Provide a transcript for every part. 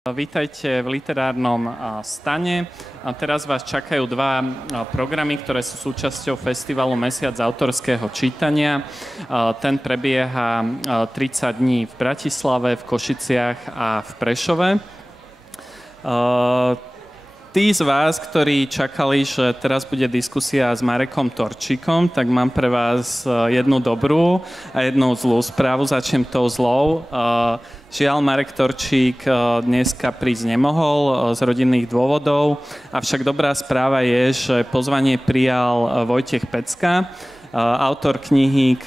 Vítajte v literárnom stane. Teraz vás čakajú dva programy, ktoré sú súčasťou festivalu Mesiac autorského čítania. Ten prebieha 30 dní v Bratislave, v Košiciach a v Prešove. Tí z vás, ktorí čakali, že teraz bude diskusia s Marekom Torčíkom, tak mám pre vás jednu dobrú a jednu zlú správu. Začnem tou zlou. Žiaľ, Marek Torčík dneska prísť nemohol z rodinných dôvodov, avšak dobrá správa je, že pozvanie prijal Vojtech Pecka, autor knihy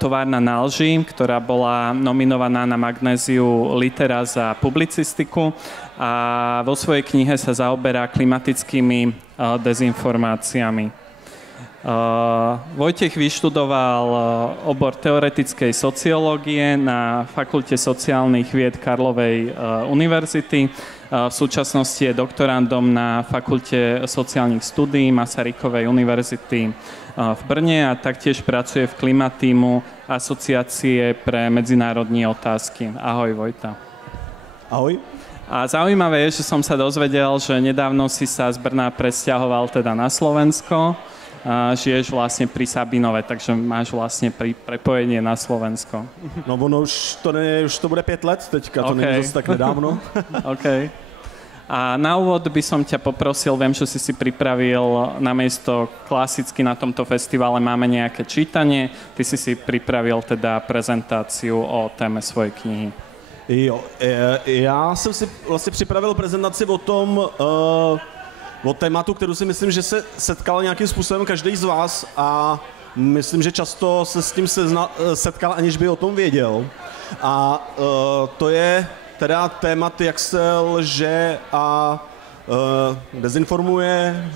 Továrna na lži, ktorá bola nominovaná na Magnéziu Litera za publicistiku a vo svojej knihe sa zaoberá klimatickými dezinformáciami. Vojtech vyštudoval obor teoretickej sociológie na Fakulte sociálnych vied Karlovej univerzity. V súčasnosti je doktorandom na Fakulte sociálnych studií Masarykovej univerzity v Brne a taktiež pracuje v Klimatímu Asociácie pre medzinárodné otázky. Ahoj, Vojta. Ahoj. A zaujímavé je, že som sa dozvedel, že nedávno si sa z Brna presťahoval teda na Slovensko. Žiješ vlastne pri Sabinove, takže máš vlastne prepojenie na Slovensko. No ono už to bude 5 let teďka, to není zase tak nedávno. OK. A na úvod by som ťa poprosil, viem, že si pripravil namiesto klasicky na tomto festivale máme nejaké čítanie, ty si pripravil teda prezentáciu o téme svojej knihy. Jo, já jsem si vlastně připravil prezentaci o tématu, kterou si myslím, že se setkal nějakým způsobem každý z vás a myslím, že často se s tím setkal, aniž by o tom věděl. A to je teda témat, jak se lže a dezinformuje,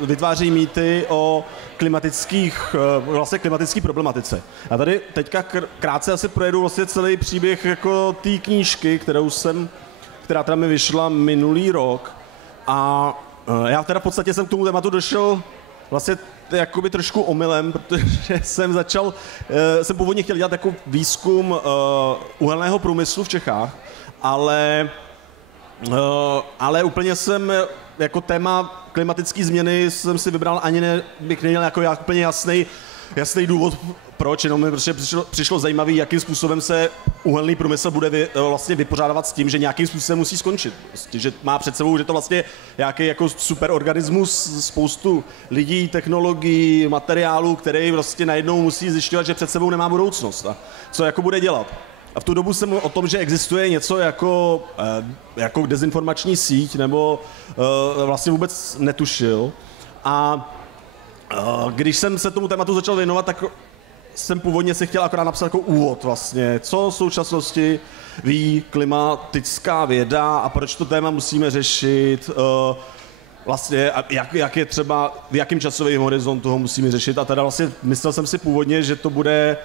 vytváří mýty o klimatické problematice. A tady teďka krátce asi projedu vlastně celý příběh jako té knížky, která teda mi vyšla minulý rok. A já teda v podstatě jsem k tomu tématu došel vlastně jakoby trošku omylem, protože jsem původně chtěl dělat jako výzkum uhelného průmyslu v Čechách, ale úplně jsem jako téma klimatické změny jsem si vybral, bych neměl jako úplně jasný důvod, proč, jenom mi prostě přišlo zajímavé, jakým způsobem se uhelný průmysl bude vlastně vypořádávat s tím, že nějakým způsobem musí skončit. Prostě, že má před sebou, že to vlastně nějaký jako superorganismus, spoustu lidí, technologií, materiálů, který vlastně najednou musí zjišťovat, že před sebou nemá budoucnost. A co jako bude dělat? A v tu dobu jsem o tom, že existuje něco jako dezinformační síť, nebo vlastně vůbec netušil. A když jsem se tomu tématu začal věnovat, tak jsem původně si chtěl akorát napsat jako úvod vlastně, co v současnosti ví klimatická věda a proč to téma musíme řešit, vlastně jak je třeba, v jakém časovém horizontu ho musíme řešit. A teda vlastně myslel jsem si původně, že to bude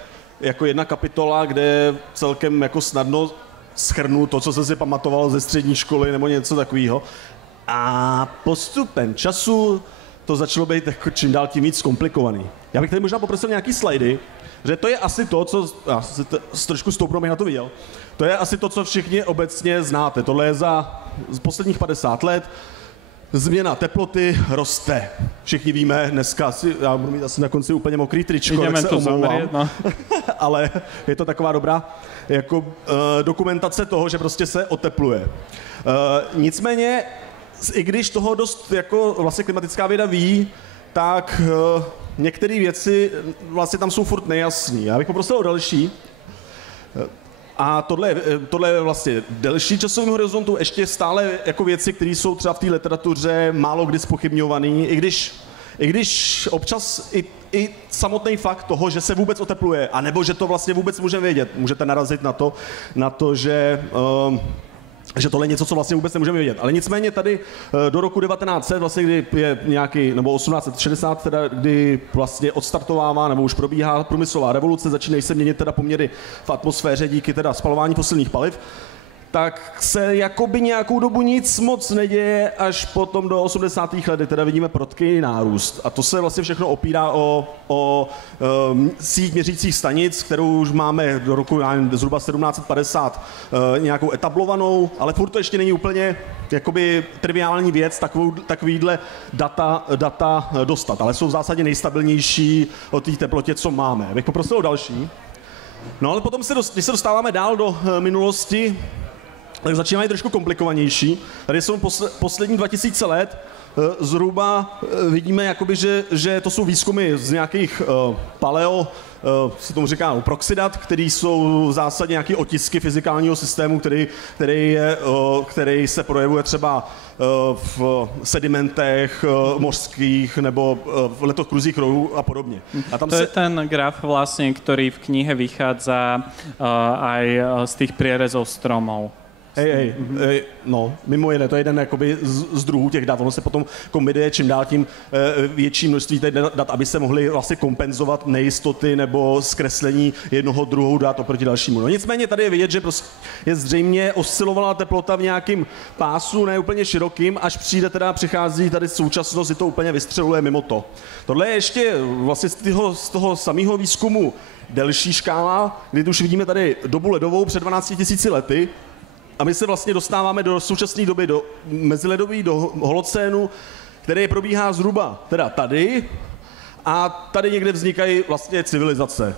jako jedna kapitola, kde celkem jako snadno shrnu to, co jsem si pamatoval ze střední školy nebo něco takového. A postupem času to začalo být jako čím dál tím víc komplikovaný. Já bych tady možná poprosil nějaký slajdy, že to je asi to, co, já si trošku stoupnu, abych na to viděl, to je asi to, co všichni obecně znáte. Tohle je za posledních 50 let, změna teploty roste. Všichni víme dneska, já budu mít asi na konci úplně mokrý tričko, tak se omlouvám, no. Ale je to taková dobrá jako dokumentace toho, že prostě se otepluje. Nicméně, i když toho dost jako vlastně klimatická věda ví, tak některé věci vlastně tam jsou furt nejasný. Já bych poprosil o další. A tohle je vlastně delší časový horizontu, ještě stále jako věci, které jsou třeba v té literatuře málo kdy zpochybňované, i když občas i samotný fakt toho, že se vůbec otepluje, anebo že to vlastně vůbec můžeme vědět. Můžete narazit na to, že tohle je něco, co vlastně vůbec nemůžeme vědět. Ale nicméně tady do roku 1900, vlastně, kdy je nějaký, nebo 1860, teda, kdy vlastně odstartovává, nebo už probíhá průmyslová revoluce, začínají se měnit teda poměry v atmosféře díky teda spalování fosilních paliv, tak se jakoby nějakou dobu nic moc neděje, až potom do 80. let, kdy teda vidíme prudký nárůst. A to se vlastně všechno opírá o síť měřících stanic, kterou už máme do roku zhruba 1750 nějakou etablovanou, ale furt to ještě není úplně jakoby triviální věc takovýhle data dostat, ale jsou v zásadě nejstabilnější o té teplotě, co máme. Bych poprosil o další. No ale potom, když se dostáváme dál do minulosti, tak začínají trošku komplikovanější. Tady jsou poslední 2000 let, zhruba vidíme, jakoby, že to jsou výzkumy z nějakých se tomu říká proxidat, který jsou v zásadě nějaké otisky fyzikálního systému, který se projevuje třeba v sedimentech mořských nebo v letokruzích rohů a podobně. A tam je ten graf vlastně, který v knihe vychádza aj z těch prierezov stromov. No, mimo jiné, to je jeden jakoby z druhů těch dat. Ono se potom kombinuje čím dál tím větší množství těch dat, aby se mohly vlastně kompenzovat nejistoty nebo zkreslení jednoho druhou dat oproti dalšímu. No nicméně tady je vidět, že prostě je zřejmě oscilovala teplota v nějakém pásu, ne úplně širokým, až přichází tady současnost, to úplně vystřeluje mimo to. Tohle je ještě vlastně z toho samého výzkumu delší škála, kdy už vidíme tady dobu ledovou před 12 000 lety. A my se vlastně dostáváme do současné doby, do meziledový, do holocénu, který probíhá zhruba teda tady a tady někde vznikají vlastně civilizace.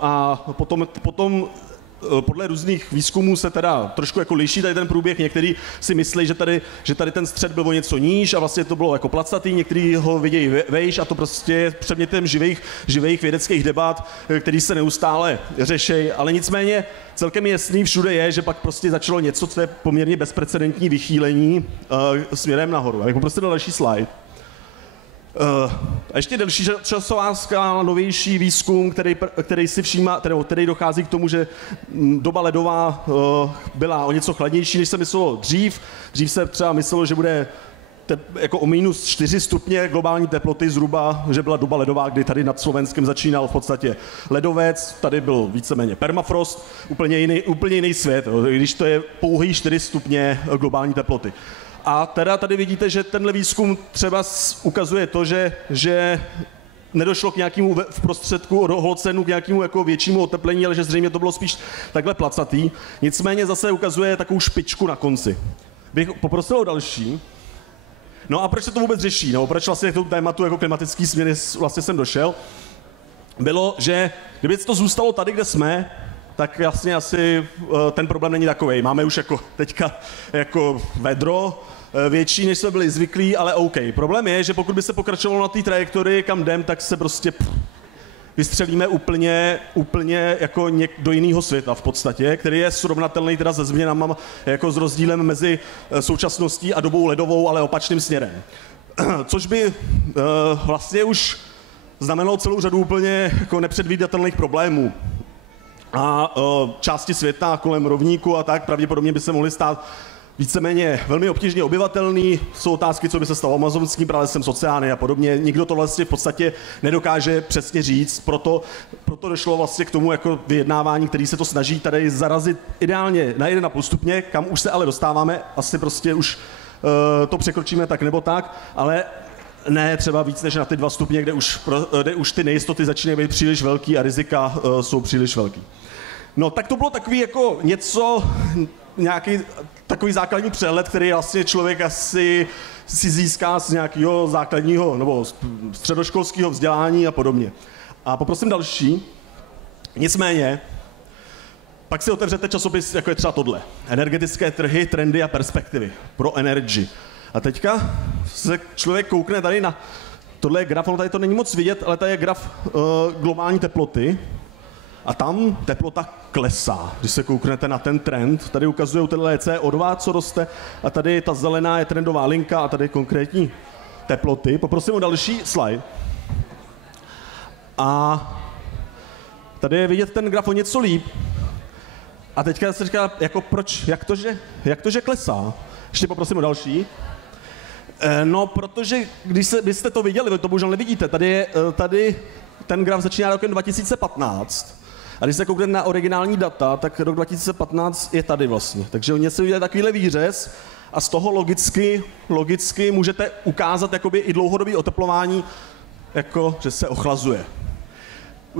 A potom podle různých výzkumů se teda trošku jako liší tady ten průběh. Někteří si myslí, že tady ten střed byl o něco níž a vlastně to bylo jako placatý, někteří ho vidějí vejš a to prostě je předmětem živých vědeckých debat, který se neustále řeší, ale nicméně celkem jasný všude je, že pak prostě začalo něco, co je poměrně bezprecedentní vychýlení směrem nahoru. A jako prostě další slide. A ještě delší časová skála, novější výzkum, který si všímá, který dochází k tomu, že doba ledová byla o něco chladnější, než se myslelo dřív. Dřív se třeba myslelo, že bude jako o minus 4 stupně globální teploty zhruba, že byla doba ledová, kdy tady nad Slovenskem začínal v podstatě ledovec, tady byl víceméně permafrost, úplně jiný svět, když to je pouhý 4 stupně globální teploty. A teda tady vidíte, že tenhle výzkum třeba ukazuje to, že nedošlo k nějakému v prostředku holocénu k nějakému jako většímu oteplení, ale že zřejmě to bylo spíš takhle placatý. Nicméně zase ukazuje takovou špičku na konci. Bych poprosil o další. No a proč se to vůbec řeší? No, proč vlastně k tomu tématu jako klimatický změny vlastně jsem došel? Bylo, že kdyby to zůstalo tady, kde jsme, tak jasně asi ten problém není takovej. Máme už jako teďka jako vedro, větší, než jsme byli zvyklí, ale OK. Problém je, že pokud by se pokračovalo na té trajektorii, kam jdem, tak se prostě vystřelíme úplně jako do jiného světa v podstatě, který je srovnatelný teda se změnama jako s rozdílem mezi současností a dobou ledovou, ale opačným směrem. Což by vlastně už znamenalo celou řadu úplně jako nepředvídatelných problémů. A části světa kolem rovníku a tak pravděpodobně by se mohly stát víceméně velmi obtížně obyvatelný. Jsou otázky, co by se stalo amazonským pralesem, s oceány a podobně. Nikdo to vlastně v podstatě nedokáže přesně říct, proto došlo vlastně k tomu jako vyjednávání, který se to snaží tady zarazit ideálně na 1,5 stupně, kam už se ale dostáváme, asi prostě už to překročíme tak nebo tak, ale ne třeba víc než na ty 2 stupně, kde už ty nejistoty začínají být příliš velký a rizika jsou příliš velký. No tak to bylo takový jako nějaký takový základní přehled, který vlastně člověk asi si získá z nějakého základního nebo středoškolského vzdělání a podobně. A poprosím další. Nicméně, pak si otevřete časopis, jako je třeba tohle. Energetické trhy, trendy a perspektivy pro Energy. A teďka se člověk koukne tady na tohle je graf, ono tady to není moc vidět, ale tady je graf globální teploty. A tam teplota klesá. Když se kouknete na ten trend, tady ukazují tenhle CO2, co roste, a tady ta zelená je trendová linka a tady konkrétní teploty. Poprosím o další slide. A tady je vidět ten graf o něco líp. A teďka se říká, jako proč, jak to, že klesá? Ještě poprosím o další. No, protože byste to viděli, vy to bohužel nevidíte, tady ten graf začíná rokem 2015. A když se kouknete na originální data, tak rok 2015 je tady vlastně. Takže oni si udělali takovýhle výřez a z toho logicky můžete ukázat jakoby i dlouhodobý oteplování, jako že se ochlazuje.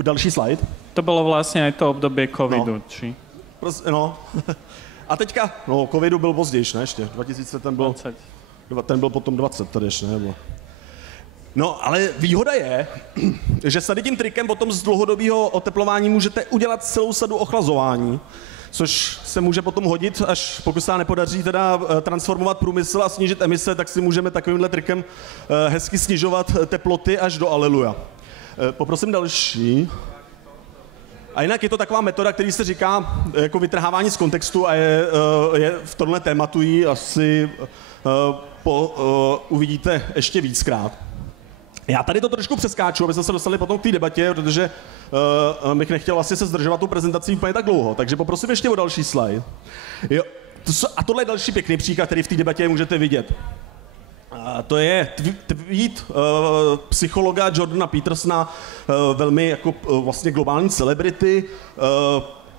Další slide. To bylo vlastně i to období covidu, no. či? No. A teďka, no, covidu byl později, ne ještě, 2000 ten byl, 20. Ten byl potom 20, tady ještě nebylo. No, ale výhoda je, že s tady tím trikem potom z dlouhodobého oteplování můžete udělat celou sadu ochlazování, což se může potom hodit, až pokud se nám nepodaří teda transformovat průmysl a snížit emise, tak si můžeme takovýmhle trikem hezky snižovat teploty až do aleluja. Poprosím další. A jinak je to taková metoda, který se říká jako vytrhávání z kontextu a je v tomhle tématu ji asi uvidíte ještě víckrát. Já tady to trošku přeskáču, aby jsme se dostali potom k té debatě, protože bych nechtěl vlastně se zdržovat tu prezentací úplně tak dlouho, takže poprosím ještě o další slide. Jo, a tohle je další pěkný příklad, který v té debatě můžete vidět. To je tweet psychologa Jordana Petersona, velmi jako vlastně globální celebrity,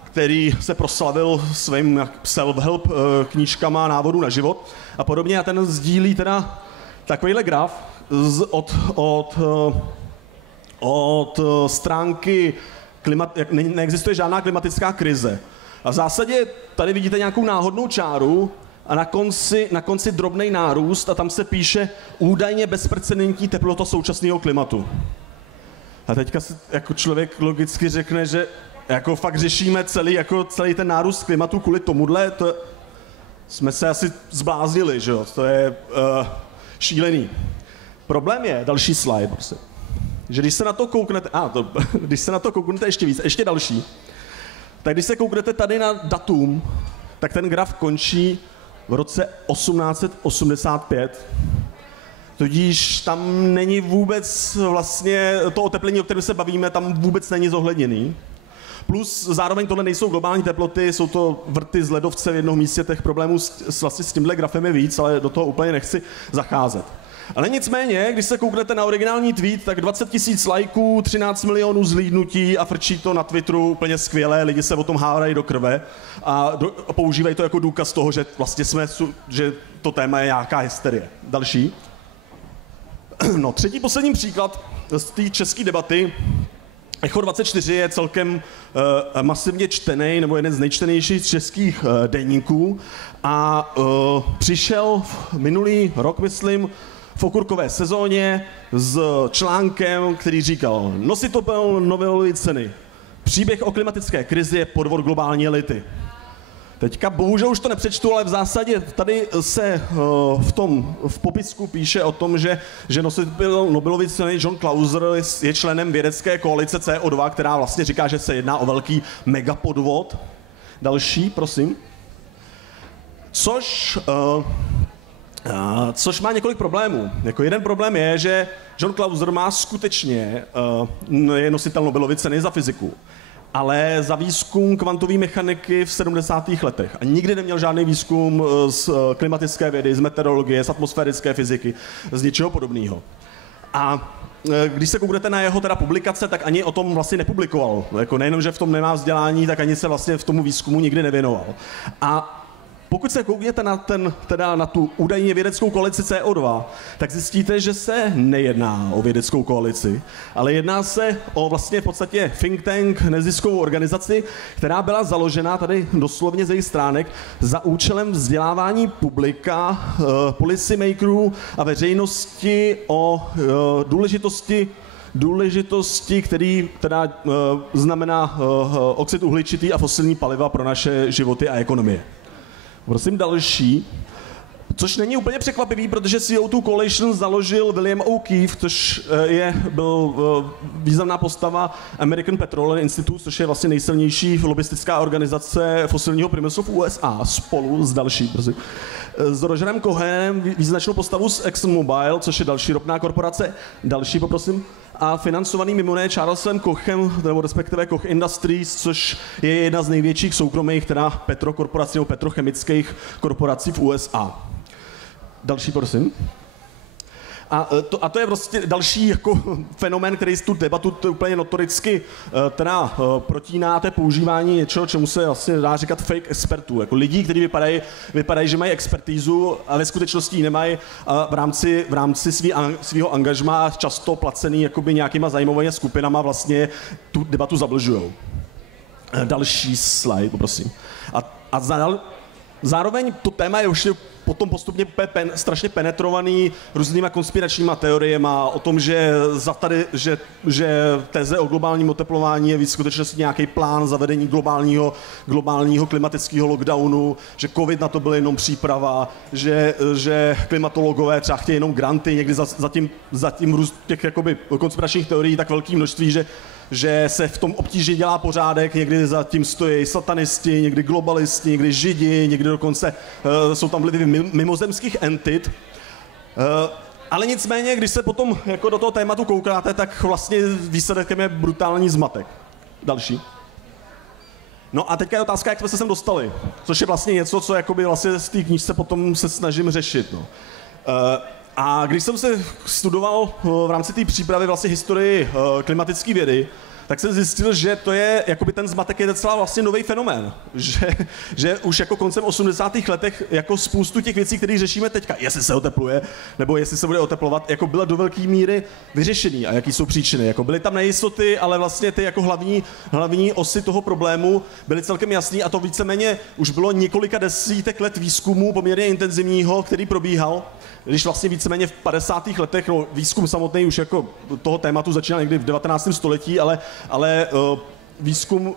který se proslavil svým self-help knížkama návodů na život a podobně. A ten sdílí teda takovýhle graf od stránky neexistuje žádná klimatická krize. A v zásadě tady vidíte nějakou náhodnou čáru a na konci drobný nárůst a tam se píše údajně bezprecedentní teplota současného klimatu. A teďka si jako člověk logicky řekne, že jako fakt řešíme celý ten nárůst klimatu kvůli tomuhle, to jsme se asi zbláznili, že jo, to je šílený. Problém je, další slide, prosím, že když se na to kouknete, když se na to kouknete ještě víc, ještě další, tak když se kouknete tady na datum, tak ten graf končí v roce 1885. Tudíž tam není vůbec vlastně to oteplení, o kterém se bavíme, tam vůbec není zohledněný. Plus zároveň tohle nejsou globální teploty, jsou to vrty z ledovce v jednom místě, těch problémů vlastně s tímhle grafem je víc, ale do toho úplně nechci zacházet. Ale nicméně, když se kouknete na originální tweet, tak 20 000 lajků, 13 milionů zhlídnutí a frčí to na Twitteru úplně skvěle, lidi se o tom hárají do krve a používají to jako důkaz toho, že vlastně že to téma je nějaká hysterie. Další. No, třetí poslední příklad z té české debaty. Echo 24 je celkem masivně čtený, nebo jeden z nejčtenějších českých deníků a přišel minulý rok, myslím, v okurkové sezóně s článkem, který říkal: nositel Nobelovy ceny. Příběh o klimatické krizi je podvod globální elity. Teďka bohužel už to nepřečtu, ale v zásadě tady se v popisku píše o tom, že nositel Nobelovy ceny John Clauser je členem vědecké koalice CO2, která vlastně říká, že se jedná o velký megapodvod. Další, prosím. Což má několik problémů. Jako jeden problém je, že John Clauser má skutečně je nositel Nobelovy ceny za fyziku, ale za výzkum kvantové mechaniky v 70. letech. A nikdy neměl žádný výzkum z klimatické vědy, z meteorologie, z atmosférické fyziky, z ničeho podobného. A když se kouknete na jeho teda publikace, tak ani o tom vlastně nepublikoval. Jako nejenom, že v tom nemá vzdělání, tak ani se vlastně v tomu výzkumu nikdy nevěnoval. A pokud se koukněte na tu údajně vědeckou koalici CO2, tak zjistíte, že se nejedná o vědeckou koalici, ale jedná se o vlastně v podstatě think tank, neziskovou organizaci, která byla založena tady doslovně ze jejich stránek za účelem vzdělávání publika, policymakerů a veřejnosti o důležitosti, který teda znamená oxid uhličitý a fosilní paliva pro naše životy a ekonomie. Prosím další, což není úplně překvapivý, protože CO2 Coalition založil William O'Keefe, což byl významná postava American Petroleum Institute, což je vlastně nejsilnější lobistická organizace fosilního průmyslu v USA, spolu s další, s Rogerem Cohenem, význačnou postavu z ExxonMobil, což je další ropná korporace. Další, poprosím. A financovaný mimo jiné Charlesem Kochem, nebo respektive Koch Industries, což je jedna z největších soukromých, teda petrokorporací nebo petrochemických korporací v USA. Další, prosím. A to je prostě další jako fenomén, který tu debatu úplně notoricky teda protíná, to je používání něčeho, čemu se vlastně dá říkat fake expertů, jako lidí, kteří vypadají, že mají expertízu a ve skutečnosti ji nemají v rámci svého angažmá často placený jakoby nějakýma zajímavými skupinama vlastně tu debatu zablžujou. Další slide, poprosím. Zároveň to téma je už potom postupně strašně penetrovaný různýma konspiračníma teoriema o tom, že teze o globálním oteplování je v skutečnosti nějaký plán zavedení globálního klimatického lockdownu, že covid na to byl jenom příprava, že klimatologové třeba chtějí jenom granty, někdy zatím růst těch jakoby konspiračních teorií tak velké množství, že se v tom obtíži dělá pořádek, někdy za tím stojí satanisti, někdy globalisti, někdy židi, někdy dokonce jsou tam vlivy mimozemských entit. Ale nicméně, když se potom jako do toho tématu koukáte, tak vlastně výsledkem je brutální zmatek. Další. No a teďka je otázka, jak jsme se sem dostali, což je vlastně něco, co jakoby vlastně z té knížce potom se snažím řešit. No. A když jsem se studoval v rámci té přípravy vlastně historii klimatické vědy, tak jsem zjistil, že to je, jakoby ten zmatek je docela vlastně nový fenomén. Že už jako koncem 80. letech jako spoustu těch věcí, které řešíme teďka, jestli se otepluje, nebo jestli se bude oteplovat, jako byla do velké míry vyřešený a jaký jsou příčiny. Jako byly tam nejistoty, ale vlastně ty jako hlavní osy toho problému byly celkem jasný a to víceméně už bylo několika desítek let výzkumu poměrně intenzivního, který probíhal. Když vlastně víceméně v 50. letech, no, výzkum samotný už jako toho tématu začínal někdy v 19. století, ale výzkum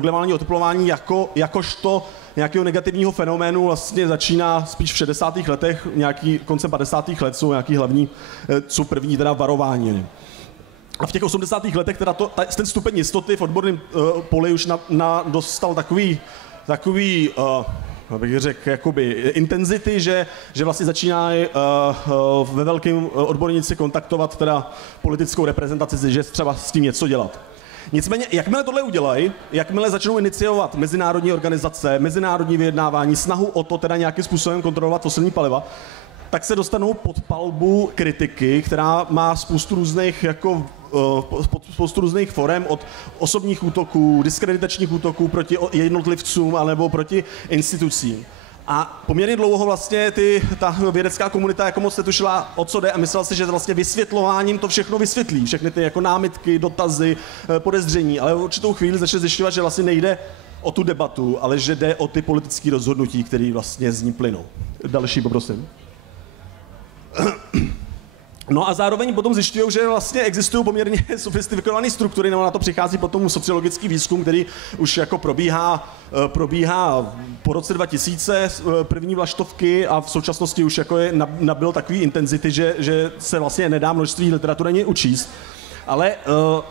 globálního oteplování jakožto nějakého negativního fenoménu vlastně začíná spíš v 60. letech, koncem 50. let jsou první teda varování. A v těch 80. letech teda ten stupeň jistoty v odborném poli už dostal takový bych řekl, jakoby intenzity, že vlastně začínají ve velkým odborníci kontaktovat teda politickou reprezentaci, že třeba s tím něco dělat. Nicméně, jakmile tohle udělají, jakmile začnou iniciovat mezinárodní organizace, mezinárodní vyjednávání, snahu o to teda nějakým způsobem kontrolovat fosilní paliva, tak se dostanou pod palbu kritiky, která má spoustu různých forem, od osobních útoků, diskreditačních útoků proti jednotlivcům anebo proti institucím. A poměrně dlouho vlastně ta vědecká komunita jako moc netušila, o co jde a myslela si, že vlastně vysvětlováním to všechno vysvětlí. Všechny ty jako námitky, dotazy, podezření, ale v určitou chvíli začali zjišťovat, že vlastně nejde o tu debatu, ale že jde o ty politické rozhodnutí, které vlastně z ní plynou. Další, poprosím. No a zároveň potom zjišťují, že vlastně existují poměrně sofistikované struktury, nebo na to přichází potom sociologický výzkum, který už jako probíhá po roce 2000 první vlaštovky a v současnosti už jako nabyl takový intenzity, že se vlastně nedá množství literatury učíst. Ale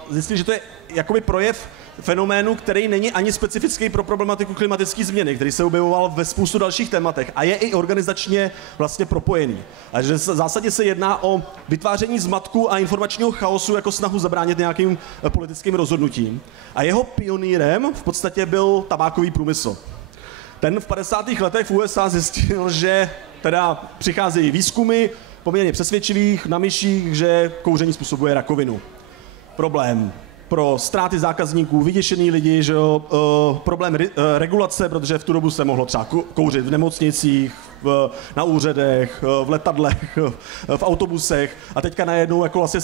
zjistili, že to je jakoby projev fenoménu, který není ani specifický pro problematiku klimatické změny, který se objevoval ve spoustu dalších tématech a je i organizačně vlastně propojený. A že v zásadě se jedná o vytváření zmatku a informačního chaosu jako snahu zabránit nějakým politickým rozhodnutím. A jeho pionýrem v podstatě byl tabákový průmysl. Ten v 50. letech v USA zjistil, že teda přicházejí výzkumy poměrně přesvědčivých na myších, že kouření způsobuje rakovinu. Problém pro ztráty zákazníků, vyděšený lidi, že jo, problém regulace, protože v tu dobu se mohlo třeba kouřit v nemocnicích, na úřadech, v letadlech, v autobusech a teďka najednou jako vlastně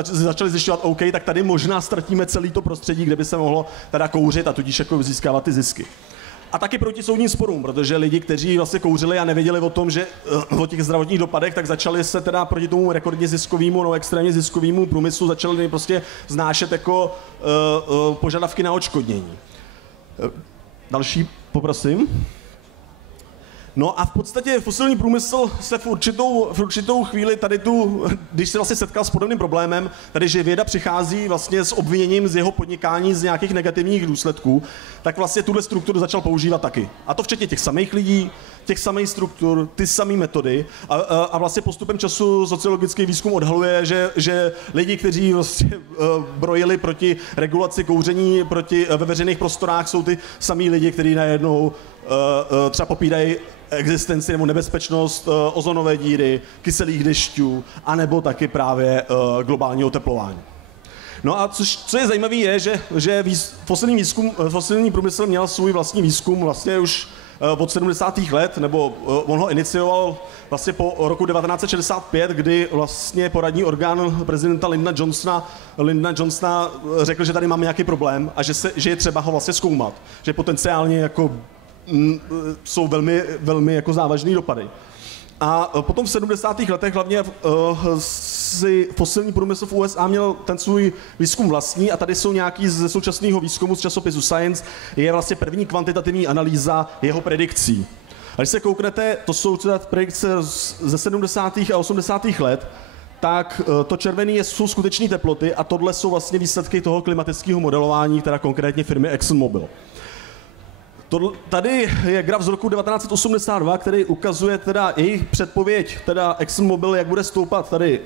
začali zjišťovat, OK, tak tady možná ztratíme celé to prostředí, kde by se mohlo teda kouřit a tudíž jako získávat ty zisky. A taky proti soudním sporům, protože lidi, kteří vlastně kouřili a nevěděli o tom, že o těch zdravotních dopadech, tak začali se teda proti tomu rekordně ziskovému, no extrémně ziskovému průmyslu začali prostě vznášet jako požadavky na odškodnění. Další, poprosím. No a v podstatě fosilní průmysl se v určitou chvíli když se vlastně setkal s podobným problémem, tady že věda přichází vlastně s obviněním z jeho podnikání z nějakých negativních důsledků, tak vlastně tuhle strukturu začal používat taky. A to včetně těch samých lidí, těch samých struktur, ty samé metody a vlastně postupem času sociologický výzkum odhaluje, že lidi, kteří vlastně brojili proti regulaci kouření ve veřejných prostorách, jsou ty samý lidi, kteří najednou třeba popírají existenci nebo nebezpečnost ozonové díry, kyselých dešťů, anebo taky právě globální oteplování. No a co je zajímavé je, že fosilní průmysl měl svůj vlastní výzkum vlastně už od 70. let, nebo on ho inicioval vlastně po roku 1965, kdy vlastně poradní orgán prezidenta Lyndona Johnsona řekl, že tady máme nějaký problém a že je třeba ho vlastně zkoumat, že potenciálně jako jsou velmi, velmi jako závažný dopady. A potom v 70. letech hlavně si fosilní průmysl v USA měl ten svůj výzkum vlastní a tady jsou nějaký ze současného výzkumu z časopisu Science, je vlastně první kvantitativní analýza jeho predikcí. A když se kouknete, to jsou teda predikce ze 70. a 80. let, tak to červené jsou skutečné teploty a tohle jsou vlastně výsledky toho klimatického modelování, teda konkrétně firmy ExxonMobil. Tady je graf z roku 1982, který ukazuje teda jejich předpověď, teda ExxonMobil, jak bude stoupat tady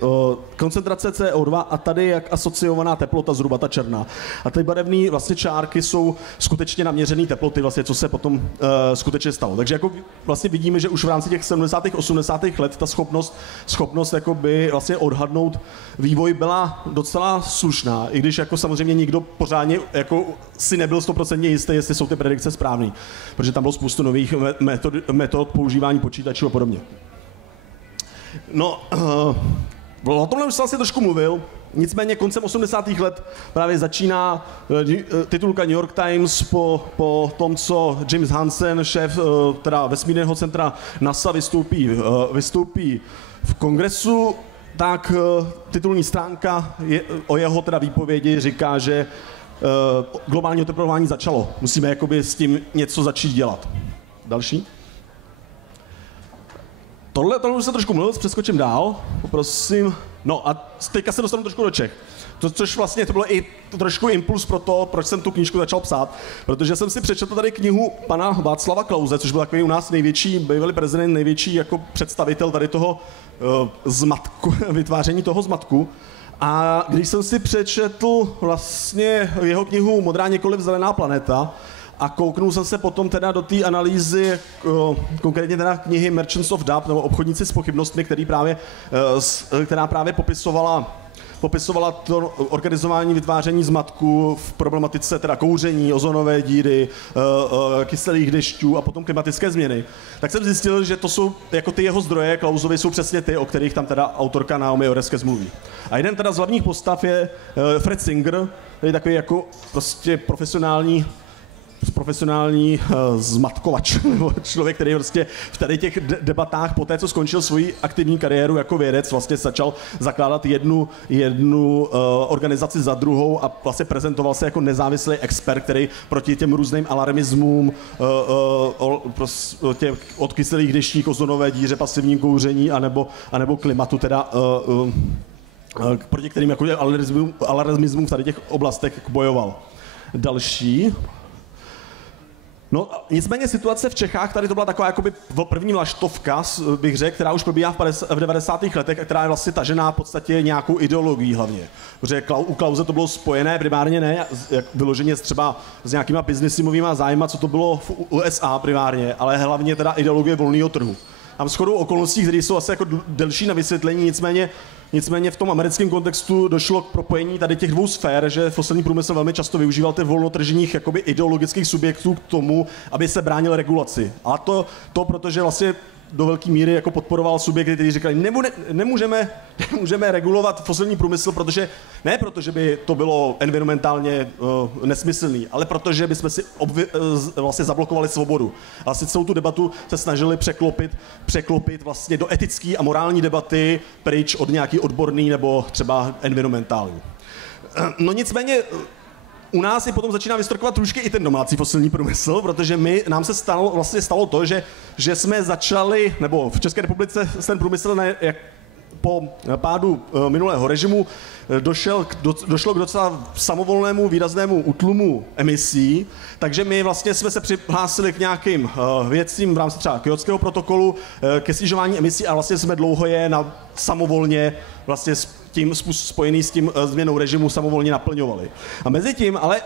koncentrace CO2 a tady jak asociovaná teplota, zhruba ta černá. A ty barevné vlastně čárky jsou skutečně naměřené teploty, vlastně, co se potom skutečně stalo. Takže jako vlastně vidíme, že už v rámci těch 70. 80. let ta schopnost jakoby vlastně odhadnout vývoj byla docela slušná, i když jako samozřejmě nikdo pořádně jako si nebyl 100% jistý, jestli jsou ty predikce správné, protože tam bylo spoustu nových metod používání počítačů a podobně. No, o tomhle už jsem asi trošku mluvil, nicméně koncem 80. let právě začíná titulka New York Times po tom, co James Hansen, šéf teda vesmírného centra NASA, vystoupí v kongresu, tak titulní stránka o jeho teda výpovědi říká, že globální oteplování začalo. Musíme jakoby s tím něco začít dělat. Další. Tohle už se trošku mluvil, přeskočím dál, poprosím. No a teďka se dostanu trošku do Čech. Což vlastně to bylo i trošku impuls pro to, proč jsem tu knížku začal psát, protože jsem si přečetl tady knihu pana Václava Klause, což byl takový u nás největší, bývalý prezident, největší jako představitel tady toho zmatku, vytváření toho zmatku. A když jsem si přečetl vlastně jeho knihu Modrá nikoliv zelená planeta a kouknul jsem se potom teda do té analýzy, konkrétně teda knihy Merchants of Doubt, nebo Obchodníci s pochybnostmi, která právě popisovala to organizování vytváření zmatku v problematice teda kouření, ozonové díry, kyselých dešťů a potom klimatické změny, tak jsem zjistil, že to jsou jako ty jeho zdroje Klausovy jsou přesně ty, o kterých tam teda autorka Naomi Oreskes mluví. A jeden teda z hlavních postav je Fred Singer, který je takový jako prostě profesionální zmatkovač, nebo člověk, který prostě v tady těch debatách, po té, co skončil svoji aktivní kariéru jako vědec, vlastně začal zakládat jednu organizaci za druhou a vlastně prezentoval se jako nezávislý expert, který proti těm různým alarmismům od kyselých deští k ozonové díře, pasivním kouření anebo klimatu, teda proti kterým jako alarmismům v tady těch oblastech bojoval. Další. No, nicméně situace v Čechách, tady to byla taková jakoby první vlaštovka, bych řekl, která už probíhá v 90. letech a která je vlastně tažená v podstatě nějakou ideologií hlavně. Protože u Klause to bylo spojené primárně ne vyloženě třeba s nějakýma biznisovýma zájma, co to bylo v USA primárně, ale hlavně teda ideologie volného trhu. Tam shodou okolností, které jsou asi jako delší na vysvětlení, nicméně v tom americkém kontextu došlo k propojení tady těch dvou sfér, že fosilní průmysl velmi často využíval ty volnotržních jakoby ideologických subjektů k tomu, aby se bránil regulaci. A to protože vlastně do velké míry jako podporoval subjekty, kteří říkali, nemůžeme regulovat fosilní průmysl, protože by to bylo environmentálně nesmyslný, ale protože bychom si vlastně zablokovali svobodu. A vlastně celou tu debatu se snažili překlopit vlastně do etické a morální debaty pryč od nějaký odborný nebo třeba environmentální. No nicméně u nás si potom začíná vystrkovat trošku i ten domácí fosilní průmysl, protože nám se stalo to, že jsme začali, nebo v České republice ten průmysl po pádu minulého režimu došlo k docela samovolnému výraznému útlumu emisí, takže my vlastně jsme se přihlásili k nějakým věcím v rámci třeba Kyotského protokolu ke snižování emisí a vlastně jsme dlouho je samovolně vlastně spojený s tím změnou režimu samovolně naplňovali. A mezi tím ale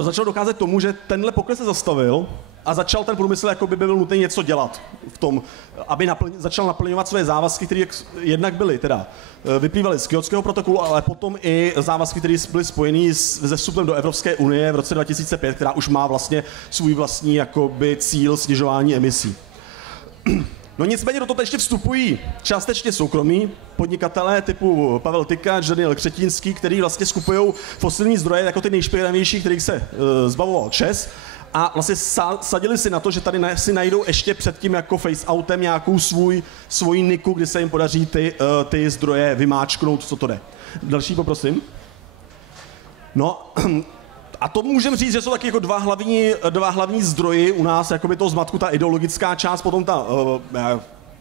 začalo docházet tomu, že tenhle pokles se zastavil a začal ten průmysl jako by byl nutný něco dělat v tom, aby začal naplňovat své závazky, které jednak byly teda vyplývaly z Kjótského protokolu, ale potom i závazky, které byly spojené se vstupem do Evropské unie v roce 2005, která už má vlastně svůj vlastní jakoby cíl snižování emisí. No nicméně do toho ještě vstupují částečně soukromí podnikatelé typu Pavel Tykač, Daniel Křetínský, který vlastně skupují fosilní zdroje jako ty nejšpinavější, kterých se zbavoval ČEZ, a vlastně sadili si na to, že tady si najdou ještě před tím jako face-outem nějakou svoji niku, kdy se jim podaří ty zdroje vymáčknout, co to jde. Další poprosím. No, a to můžeme říct, že jsou taky jako dva hlavní zdroje u nás, jakoby toho zmatku, ta ideologická část, potom ta,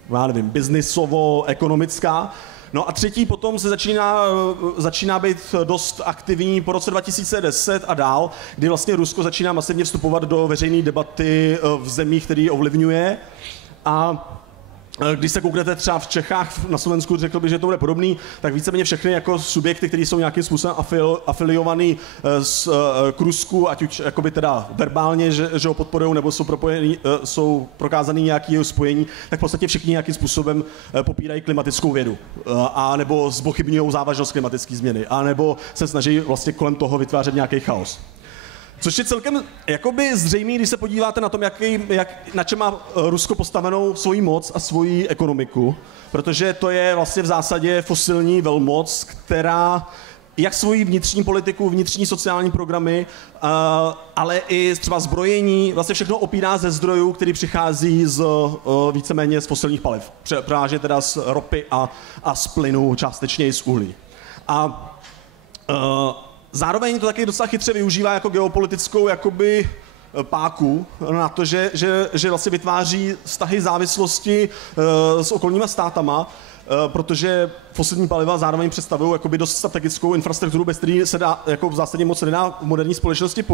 já nevím, biznisovo-ekonomická. No a třetí potom se začíná být dost aktivní po roce 2010 a dál, kdy vlastně Rusko začíná masivně vstupovat do veřejné debaty v zemích, který ovlivňuje. A když se kouknete třeba v Čechách, na Slovensku, řekl bych, že to bude podobný, tak víceméně všechny jako subjekty, které jsou nějakým způsobem afiliovaný k Rusku, ať už jakoby teda verbálně, že ho podporují, nebo jsou prokázaný nějakého spojení, tak v podstatě všichni nějakým způsobem popírají klimatickou vědu. A nebo zpochybňují závažnost klimatické změny. A nebo se snaží vlastně kolem toho vytvářet nějaký chaos. Což je celkem jakoby zřejmý, když se podíváte na tom, na čem má Rusko postavenou svoji moc a svoji ekonomiku, protože to je vlastně v zásadě fosilní velmoc, která jak svoji vnitřní politiku, vnitřní sociální programy, ale i třeba zbrojení, vlastně všechno opírá ze zdrojů, který přichází víceméně z fosilních paliv. Převážně teda z ropy a z plynu, částečně i z uhlí. Zároveň to taky docela chytře využívá jako geopolitickou jakoby páku na to, že vlastně vytváří vztahy závislosti s okolníma státama, protože fosilní paliva zároveň představují jakoby dost strategickou infrastrukturu, bez které se dá jako v zásadě moc nedá v moderní společnosti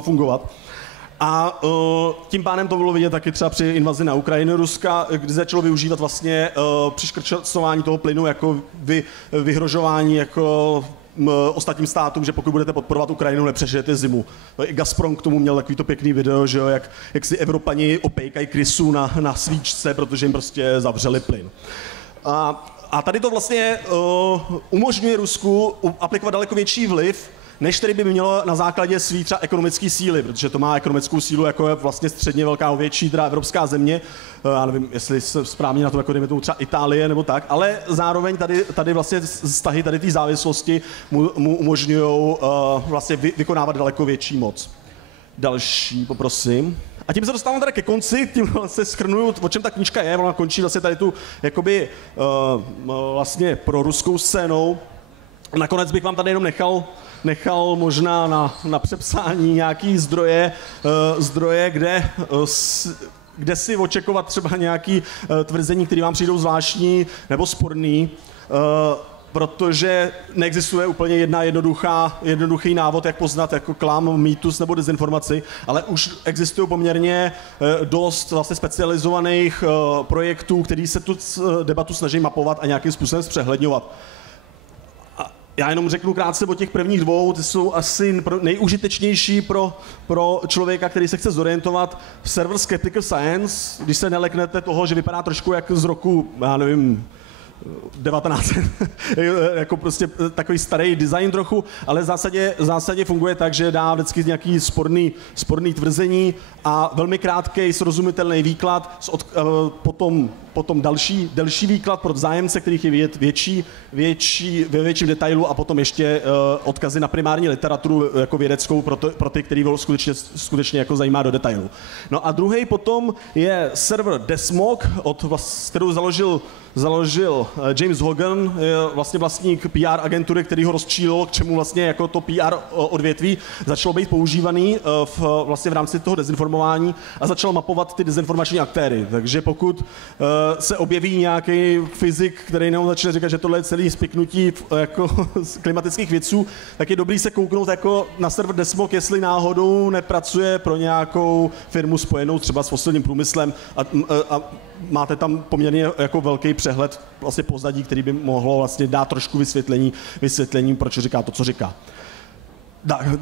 fungovat. A tím pádem to bylo vidět taky třeba při invazi na Ukrajinu Ruska, kdy začalo využívat vlastně přiškrcování toho plynu jako vyhrožování jako ostatním státům, že pokud budete podporovat Ukrajinu, nepřežijete zimu. I Gazprom k tomu měl takovýto pěkný video, že jo, jak si Evropani opejkají krysu na svíčce, protože jim prostě zavřeli plyn. A tady to vlastně umožňuje Rusku aplikovat daleko větší vliv, než který by mělo na základě svý třeba ekonomické síly, protože to má ekonomickou sílu, jako je vlastně středně velká větší teda evropská země. Já nevím, jestli se správně na to jako dejme tomu třeba Itálie nebo tak, ale zároveň tady vlastně vztahy tady té závislosti mu umožňují vlastně vykonávat daleko větší moc. Další, poprosím. A tím se dostávám tady ke konci, tím se shrnuju, o čem ta knížka je, ona končí vlastně tady tu jakoby vlastně pro ruskou scénou. Nakonec bych vám tady jenom nechal možná na přepsání nějaký zdroje, kde si očekovat třeba nějaký tvrzení, které vám přijdou zvláštní nebo sporný, protože neexistuje úplně jednoduchý návod, jak poznat jako klam, mýtus nebo dezinformaci, ale už existují poměrně dost vlastně specializovaných projektů, který se tu debatu snaží mapovat a nějakým způsobem zpřehledňovat. Já jenom řeknu krátce o těch prvních dvou, ty jsou asi nejužitečnější pro člověka, který se chce zorientovat. Server Skeptical Science, když se neleknete toho, že vypadá trošku jak z roku, já nevím, 19. jako prostě takový starý design trochu, ale v zásadě funguje tak, že dá vždycky nějaký sporný tvrzení a velmi krátký, srozumitelný výklad, potom delší výklad pro zájemce, kterých je vidět ve větším detailu a potom ještě odkazy na primární literaturu jako vědeckou pro ty, který skutečně jako zajímá do detailu. No a druhý potom je server Desmog, kterou založil James Hogan, je vlastně vlastník PR agentury, který ho rozčílil, k čemu vlastně jako to PR odvětví začalo být používaný vlastně v rámci toho dezinformování a začal mapovat ty dezinformační aktéry. Takže pokud se objeví nějaký fyzik, který nám začne říkat, že tohle je celý spiknutí jako z klimatických vědců, tak je dobrý se kouknout jako na server Desmog, jestli náhodou nepracuje pro nějakou firmu spojenou třeba s fosilním průmyslem a máte tam poměrně jako velký přehled vlastně pozadí, který by mohlo vlastně dát trošku vysvětlení, proč říká to, co říká.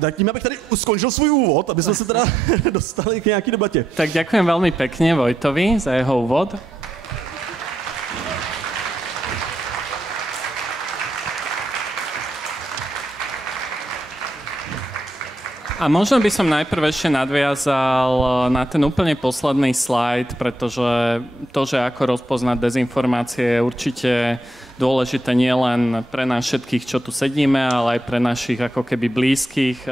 Tak tím, abych tady skončil svůj úvod, aby jsme se teda dostali k nějaký debatě. Tak ďakujem veľmi pekne Vojtovi za jeho úvod. A možno by som najprv ešte nadviazal na ten úplne posledný slajd, pretože to, že ako rozpoznať dezinformácie, je určite dôležité nielen pre nás všetkých, čo tu sedíme, ale aj pre našich ako keby blízkych,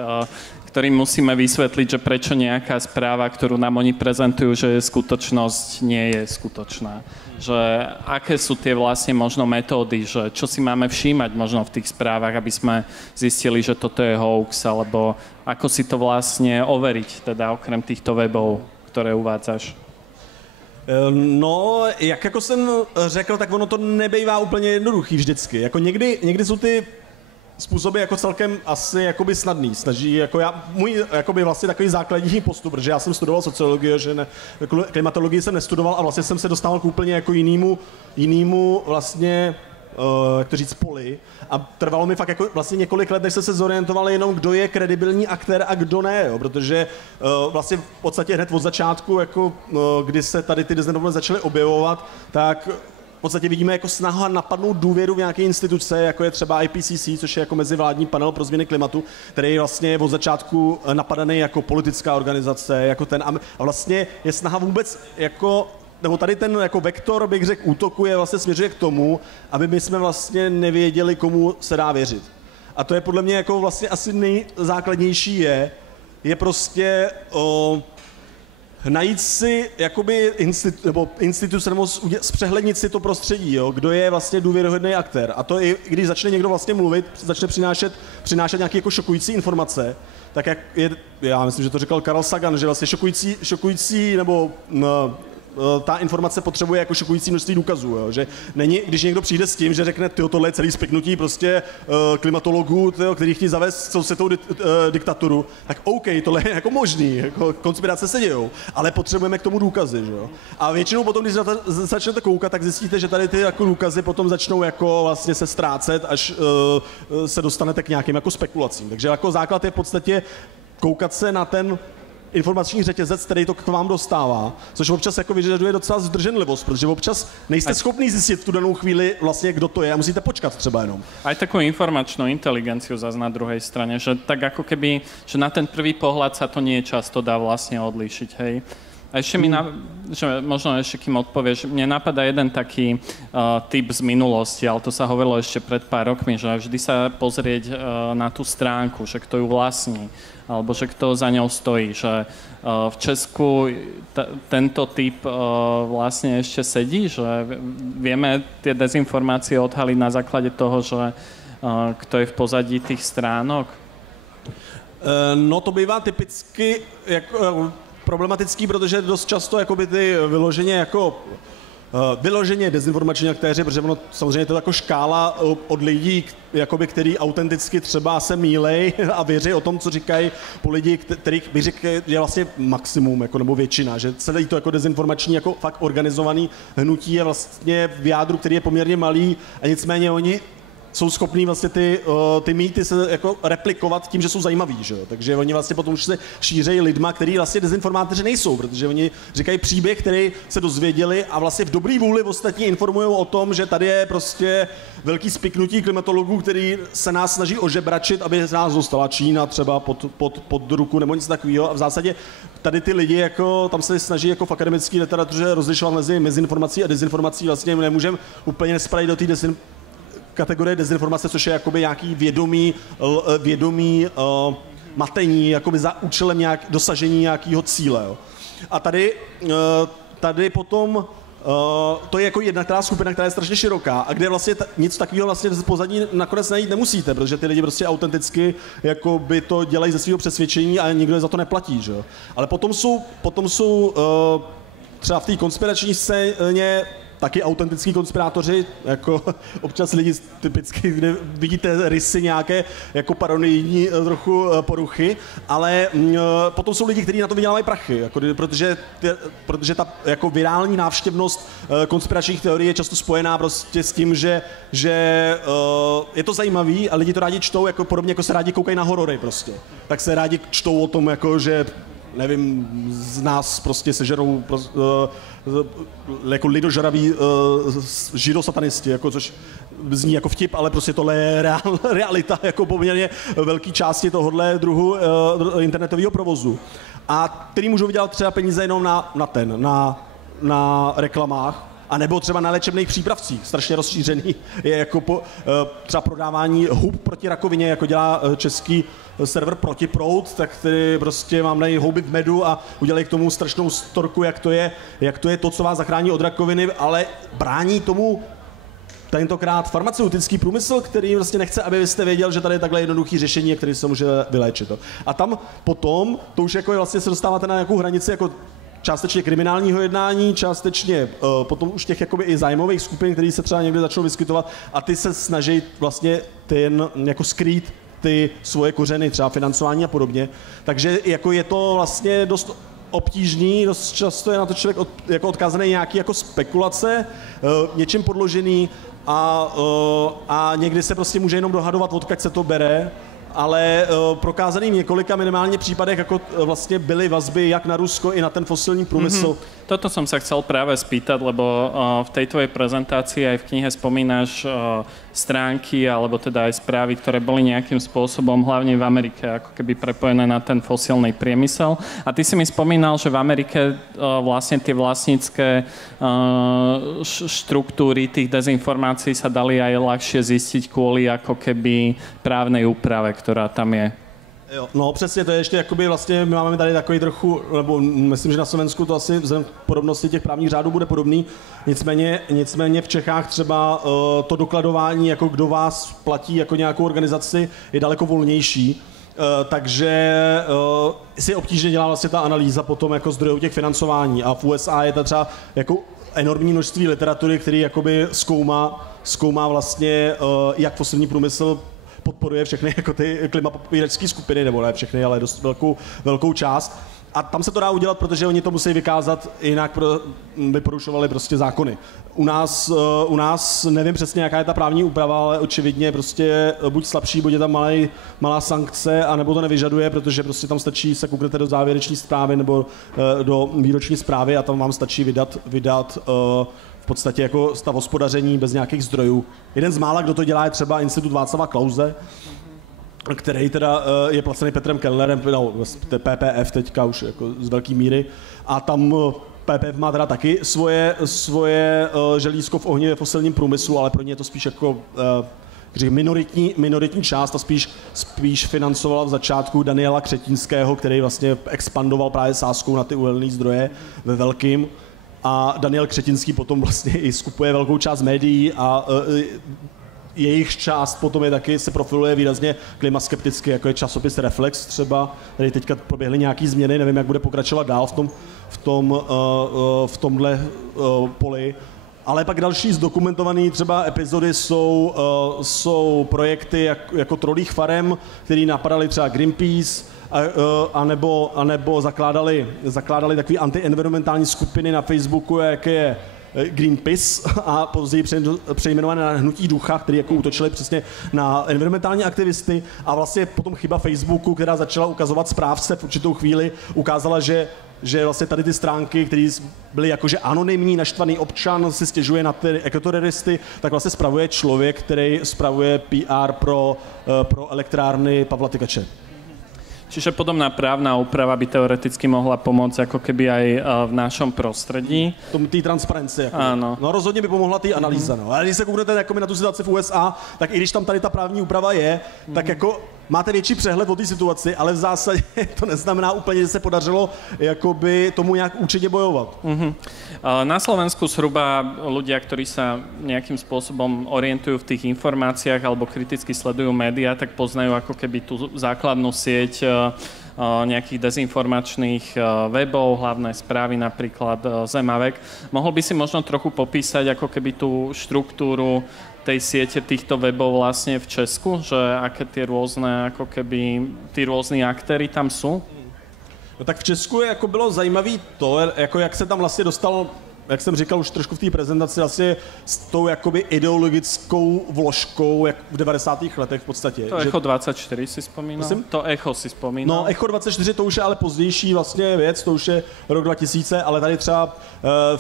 ktorým musíme vysvetliť, že prečo nejaká správa, ktorú nám oni prezentujú, že je skutočnosť, nie je skutočná. Že aké sú tie vlastne možno metódy, že čo si máme všímať možno v tých správach, aby sme zistili, že toto je hoax, alebo ako si to vlastne overiť, teda okrem týchto webov, ktoré uvádzaš? No, jak jako jsem řekl, tak ono to nebejvá úplně jednoduchý vždycky. Jako někdy jsou ty způsoby jako celkem asi jakoby snadný. Snaží, jako můj jakoby vlastně takový základní postup, protože já jsem studoval sociologii, že klimatologii jsem nestudoval a vlastně jsem se dostal k úplně jako jinému vlastně, jak to říct, poli. A trvalo mi fakt jako vlastně několik let, než jsem se zorientoval jenom, kdo je kredibilní aktér a kdo ne, jo? Protože vlastně v podstatě hned od začátku, jako, kdy se tady ty dezinformace začaly objevovat, tak v podstatě vidíme jako snaha napadnout důvěru v nějaké instituce, jako je třeba IPCC, což je jako mezivládní panel pro změny klimatu, který vlastně je od začátku napadaný jako politická organizace, jako ten, a vlastně je snaha vůbec jako, nebo tady ten jako vektor, bych řekl, útoku je vlastně směřuje k tomu, aby my jsme vlastně nevěděli, komu se dá věřit. A to je podle mě jako vlastně asi nejzákladnější je prostě najít si jakoby instituce nebo zpřehlednit si to prostředí, jo? Kdo je vlastně důvěryhodný aktér. A to i když začne někdo vlastně mluvit, začne přinášet nějaké jako šokující informace, tak jak je, já myslím, že to říkal Carl Sagan, že vlastně šokující nebo ta informace potřebuje jako šokující množství důkazů, jo? Že není, když někdo přijde s tím, že řekne, tohle je celý spiknutí prostě klimatologů, který chtějí zavést celou světovou diktaturu, tak OK, tohle je jako možný, jako konspirace se dějou, ale potřebujeme k tomu důkazy, že jo? A většinou potom, když začnete koukat, tak zjistíte, že tady ty jako důkazy potom začnou jako vlastně se ztrácet, až se dostanete k nějakým jako spekulacím. Takže jako základ je v podstatě koukat se na ten informační řetězec, který to k vám dostává, což občas jako vyžaduje docela zdrženlivost, protože občas nejste schopný zjistit v tu danou chvíli vlastně, kdo to je a musíte počkat třeba jenom. Aj takú informačnú inteligenciu zase na druhej strane, že tak ako keby, že na ten prvý pohľad sa to nie často dá vlastne odlíšiť, hej. A ešte mi, že možno ešte kým odpovieš, mne napadá jeden taký typ z minulosti, ale to sa hovorilo ešte pred pár rokmi, že vždy sa pozrieť na tú stránku, že kto ju vlastní, alebo že kto za ňou stojí, že v Česku tento typ vlastne ešte sedí, že vieme tie dezinformácie odhaliť na základe toho, že kto je v pozadí tých stránok? No to bývá typicky jako problematický, protože dost často jakoby ty vyloženě dezinformační aktéři, protože ono samozřejmě to je jako škála od lidí, jakoby, který autenticky třeba se mýlej a věří o tom, co říkají, po lidi, kterých bych řekl, je vlastně maximum, jako, nebo většina, že celý to jako dezinformační, jako fakt organizovaný hnutí je vlastně v jádru, který je poměrně malý a nicméně oni jsou schopní vlastně ty mýty se jako replikovat tím, že jsou zajímaví, že jo? Takže oni vlastně potom už se šířejí lidma, který vlastně dezinformátoři nejsou, protože oni říkají příběh, který se dozvěděli a vlastně v dobrý vůli ostatní informují o tom, že tady je prostě velký spiknutí klimatologů, který se nás snaží ožebračit, aby z nás dostala Čína třeba pod ruku nebo něco takového. A v zásadě tady ty lidi jako tam se snaží jako v akademické literatuře rozlišovat mezi informací a dezinformací. Vlastně nemůžeme úplně nespadat do té kategorie dezinformace, což je jakoby nějaký vědomý matení jakoby za účelem dosažení nějakého cíle. Jo. A tady potom to je jako jedna skupina, která je strašně široká a kde vlastně nic takového vlastně v pozadí nakonec najít nemusíte, protože ty lidi prostě autenticky jakoby to dělají ze svého přesvědčení a nikdo je za to neplatí. Že? Ale potom jsou třeba v té konspirační scéně taky autentický konspirátoři, jako občas lidi typicky, kde vidíte rysy nějaké jako paranoidní trochu poruchy, ale potom jsou lidi, kteří na to vydělávají prachy, jako, protože ta jako virální návštěvnost konspiračních teorií je často spojená prostě s tím, že je to zajímavý a lidi to rádi čtou, jako podobně jako se rádi koukají na horory prostě. Tak se rádi čtou o tom, jako, že nevím, z nás prostě sežerou jako lidožraví židosatanisti, jako, což zní jako vtip, ale prostě tohle je realita jako poměrně velké části tohohle druhu internetového provozu. A který můžou vydělat třeba peníze jenom na reklamách, a nebo třeba na léčebných přípravcích, strašně rozšířený je jako třeba prodávání hub proti rakovině, jako dělá český server Protiproud, tak který prostě vám dají houby v medu a udělají k tomu strašnou storku, jak to je to, co vás zachrání od rakoviny, ale brání tomu tentokrát farmaceutický průmysl, který vlastně nechce, aby jste věděl, že tady je takhle jednoduchý řešení, který se může vyléčit. A tam potom, to už jako vlastně se dostáváte na nějakou hranici jako částečně kriminálního jednání, částečně potom už těch jakoby i zájmových skupin, které se třeba někde začnou vyskytovat a ty se snaží vlastně jako skrýt ty svoje kořeny, třeba financování a podobně. Takže jako je to vlastně dost obtížný, dost často je na to člověk jako odkázaný nějaký jako spekulace, něčím podložený a někdy se prostě může jenom dohadovat, odkud se to bere, ale prokázaný v několika minimálně případech, jako vlastně byly vazby jak na Rusko, i na ten fosilní průmysl. Toto som sa chcel práve spýtať, lebo v tej tvojej prezentácii aj v knihe spomínaš stránky, alebo teda aj správy, ktoré boli nejakým spôsobom, hlavne v Amerike, ako keby prepojené na ten fosilný priemysel. A ty si mi spomínal, že v Amerike vlastne tie vlastnícke štruktúry tých dezinformácií sa dali aj ľahšie zistiť kvôli ako keby právnej úprave, ktorá tam je. Jo, no přesně, to je ještě jakoby vlastně, my máme tady takový trochu, nebo myslím, že na Slovensku to asi vzhledem k podobnosti těch právních řádů bude podobný, nicméně v Čechách třeba to dokladování, jako kdo vás platí jako nějakou organizaci, je daleko volnější, takže si obtížně dělá vlastně ta analýza potom jako zdrojů těch financování a v USA je to třeba jako enormní množství literatury, který jakoby zkoumá vlastně, jak fosilní průmysl podporuje všechny jako ty klimapopíračské skupiny, nebo ne všechny, ale dost velkou část. A tam se to dá udělat, protože oni to musí vykázat, jinak by porušovali prostě zákony. U nás nevím přesně, jaká je ta právní úprava, ale očividně prostě buď slabší, buď je tam malá sankce, anebo to nevyžaduje, protože prostě tam stačí, se kouknete do závěreční zprávy nebo do výroční zprávy a tam vám stačí vydat v podstatě jako stav hospodaření bez nějakých zdrojů. Jeden z mála, kdo to dělá, je třeba Institut Václava Klause, který teda je placený Petrem Kellnerem, no, PPF teďka už jako z velké míry. A tam PPF má teda taky svoje želízko v ohni ve fosilním průmyslu, ale pro ně je to spíš jako minoritní část a spíš financovala v začátku Daniela Křetínského, který vlastně expandoval právě sázkou na ty uhelné zdroje ve velkým. A Daniel Křetínský potom vlastně i skupuje velkou část médií a jejich část potom je taky, se profiluje výrazně klimaskepticky, jako je časopis Reflex třeba, tady teďka proběhly nějaký změny, nevím, jak bude pokračovat dál v tomhle poli. Ale pak další zdokumentované třeba epizody jsou projekty jako trolích farem, který napadaly třeba Greenpeace, anebo zakládali takové anti-environmentální skupiny na Facebooku, jak je Greenpeace a později přejmenované na Hnutí ducha, který jako útočili přesně na environmentální aktivisty a vlastně potom chyba Facebooku, která začala ukazovat správce v určitou chvíli, ukázala, že vlastně tady ty stránky, které byly jakože anonymní, naštvaný občan si stěžuje na ty ekoteroristy, tak vlastně spravuje člověk, který spravuje PR pro elektrárny Pavla Tykače. Čiže podobná právna úprava by teoreticky mohla pomôcť ako keby aj v našom prostredí. Té transparenci. Jako. Áno. No rozhodně by pomohla té analýza. No. Ale když se kouknete na tu situaci v USA, tak i když tam tady ta právní úprava je, tak jako máte větší přehled o té situaci, ale v zásadě to neznamená úplně, že se podařilo jakoby tomu nějak účinně bojovat. Na Slovensku zhruba ľudia, ktorí sa nejakým spôsobom orientujú v tých informáciách alebo kriticky sledujú médiá, tak poznajú ako keby tú základnú sieť nejakých dezinformačných webov, hlavné správy, napríklad Zemavek. Mohol by si možno trochu popísať ako keby tú štruktúru tej siete týchto webov vlastne v Česku, že aké tie rôzne, ako keby, tí rôzni aktéry tam sú? No tak v Česku je, jako bylo zajímavý to, jako jak se tam vlastně dostalo, jak jsem říkal už trošku v té prezentaci, vlastně s tou jakoby ideologickou vložkou, jak v 90. letech v podstatě. To Echo 24 si vzpomínal? Myslím? To Echo si vzpomínal? No, Echo 24 to už je ale pozdější vlastně věc, to už je rok 2000, ale tady třeba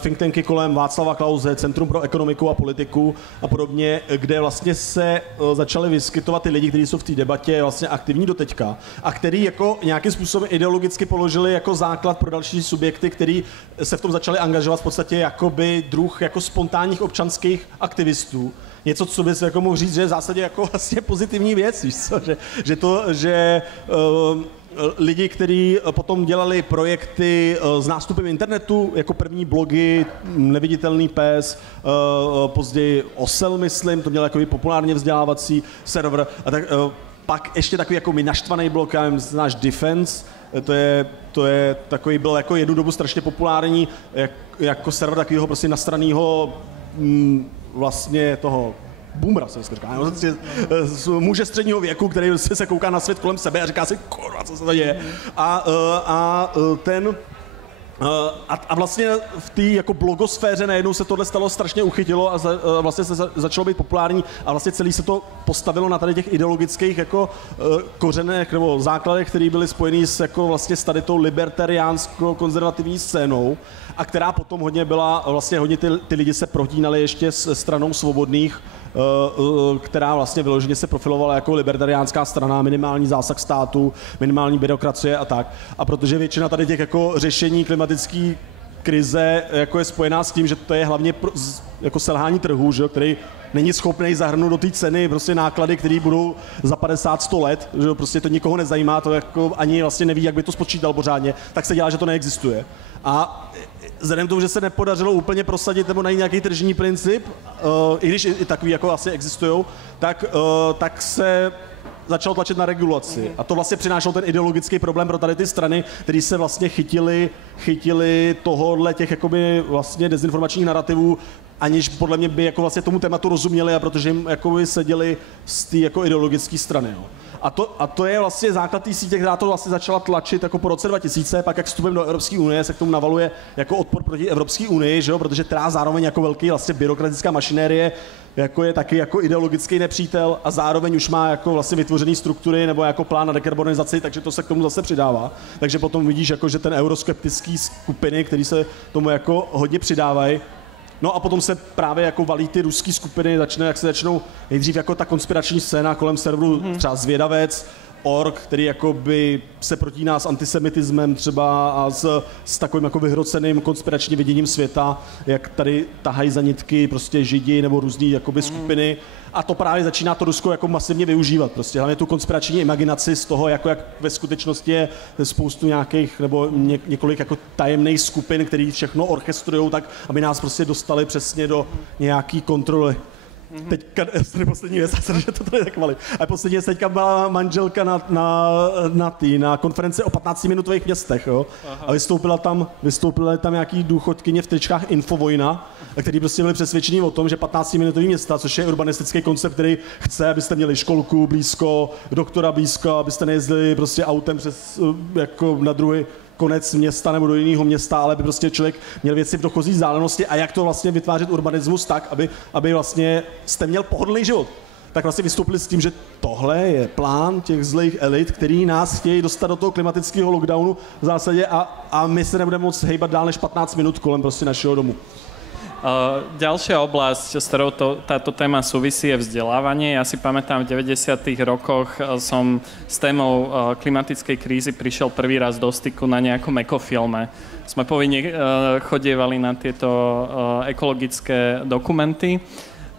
think tanky kolem Václava Klause, Centrum pro ekonomiku a politiku a podobně, kde vlastně se začaly vyskytovat ty lidi, kteří jsou v té debatě vlastně aktivní doteďka a který jako nějakým způsobem ideologicky položili jako základ pro další subjekty, který se v tom začali angažovat v podstatě jakoby druh jako spontánních občanských aktivistů. Něco, co by se jako mohl říct, že je v zásadě jako vlastně pozitivní věc, víš co? Že lidi, kteří potom dělali projekty s nástupem internetu, jako první blogy, Neviditelný pes, později Osel, myslím, to měl jako populárně vzdělávací server, a tak, pak ještě takový jako mi naštvaný blog, já nevím, znáš Defense, to je takový, byl jako jednu dobu strašně populární, jako server takového prostě nastranného vlastně toho boomera, jsem si říkal, muže středního věku, který se kouká na svět kolem sebe a říká si, kurva, co se to děje. A vlastně v té jako blogosféře najednou se tohle stalo strašně uchytilo a vlastně se začalo být populární a vlastně celý se to postavilo na tady těch ideologických jako kořenech nebo základech, které byly spojený s jako vlastně s tady tou libertariánskou konzervativní scénou a která potom hodně byla, vlastně hodně ty lidi se protínali ještě s stranou svobodných, která vlastně vyloženě se profilovala jako libertariánská strana, minimální zásah státu, minimální byrokracie a tak. A protože většina tady těch jako řešení klimatické krize jako je spojená s tím, že to je hlavně jako selhání trhu, že, který není schopný zahrnout do té ceny prostě náklady, které budou za 50-100 let, že prostě to nikoho nezajímá, to jako ani vlastně neví, jak by to spočítal pořádně, tak se dělá, že to neexistuje. A vzhledem k tomu, že se nepodařilo úplně prosadit nebo najít nějaký tržní princip, i když i takový jako asi existují, tak se začal tlačit na regulaci. A to vlastně přinášel ten ideologický problém pro tady ty strany, které se vlastně chytili tohohle těch jakoby vlastně dezinformačních narrativů, aniž podle mě by jako vlastně tomu tématu rozuměli a protože jim jakoby seděli z té jako ideologické strany. Jo. A to je vlastně základ té sítě, která to vlastně začala tlačit jako po roce 2000, pak jak vstupem do Evropské unie se k tomu navaluje jako odpor proti Evropské unii, že jo, protože která zároveň jako velký vlastně byrokratická mašinérie jako je taky jako ideologický nepřítel a zároveň už má jako vlastně vytvořený struktury nebo jako plán na dekarbonizaci, takže to se k tomu zase přidává. Takže potom vidíš jako, že ten euroskeptický skupiny, který se tomu jako hodně přidávají. No a potom se právě jako valí ty ruský skupiny, jak se začnou nejdřív jako ta konspirační scéna kolem serveru třeba Zvědavec, org, který jakoby se protíná s antisemitismem třeba a s takovým jako vyhroceným konspiračním viděním světa, jak tady tahají za nitky prostě židi nebo různý jakoby skupiny. A to právě začíná to Rusko jako masivně využívat. Prostě hlavně tu konspirační imaginaci z toho, jako jak ve skutečnosti je spoustu nějakých nebo několik jako tajemných skupin, který všechno orchestrujou tak, aby nás prostě dostali přesně do nějaký kontroly. Teďka, poslední věc, že to tady tak malý. A poslední věc, teďka byla manželka na konferenci o 15-minutových městech, jo? A vystoupila tam nějaký důchodkyně v tričkách Infovojna, který prostě byli přesvědčení o tom, že 15-minutový města, což je urbanistický koncept, který chce, abyste měli školku blízko, doktora blízko, abyste nejezdili prostě autem přes jako na druhý konec města nebo do jiného města, ale by prostě člověk měl věci v dochozí vzdálenosti a jak to vlastně vytvářet urbanismus tak, aby vlastně jste měl pohodlný život. Tak vlastně vystoupili s tím, že tohle je plán těch zlých elit, který nás chtějí dostat do toho klimatického lockdownu v zásadě a my se nebudeme moc hejbat dál než 15 minut kolem prostě našeho domu. Ďalšia oblasť, s ktorou táto téma súvisí, je vzdelávanie. Ja si pamätám, v 90. rokoch som s témou klimatickej krízy prišiel prvý raz do styku na nejakom ekofilme. Sme povinne chodievali na tieto ekologické dokumenty,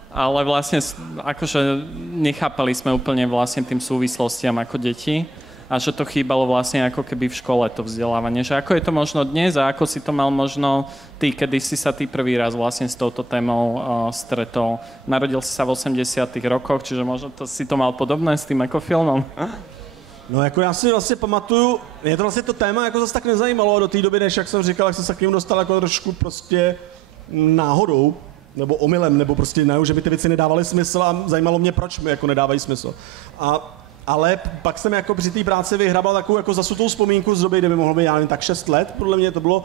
ale vlastne akože nechápali sme úplne vlastne tým súvislostiam ako deti. A že to chýbalo vlastne ako keby v škole to vzdelávanie. Že ako je to možno dnes a ako si to mal možno ty, kedy si sa ty prvý raz vlastne s touto témou stretol. Narodil si sa v 80. rokoch, čiže možno si to mal podobné s tým ekofilmom? No jako já si vlastně pamatuju, mě to vlastně to téma jako zase tak nezajímalo do té doby, než jak jsem říkal, jak jsem se k němu dostal jako trošku prostě náhodou, nebo omylem, nebo prostě ne, že by ty věci nedávaly smysl a zajímalo mě, proč mi jako nedávají smysl. Ale pak jsem jako při té práci vyhrabal takovou jako zasutou vzpomínku z doby, kde by mohlo být, já nevím, tak 6 let, podle mě to bylo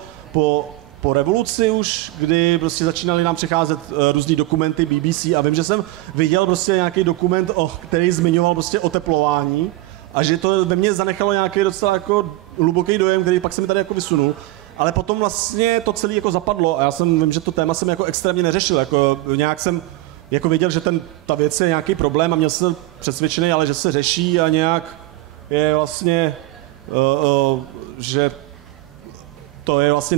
po revoluci už, kdy prostě začínaly nám přicházet různý dokumenty BBC a vím, že jsem viděl prostě nějaký dokument, který zmiňoval prostě oteplování a že to ve mně zanechalo nějaký docela jako hluboký dojem, který pak se mi tady jako vysunul. Ale potom vlastně to celé jako zapadlo a já vím, že to téma jsem jako extrémně neřešil, jako nějak jsem jako věděl, že ta věc je nějaký problém a měl jsem přesvědčený, ale že se řeší a nějak je vlastně, že to je vlastně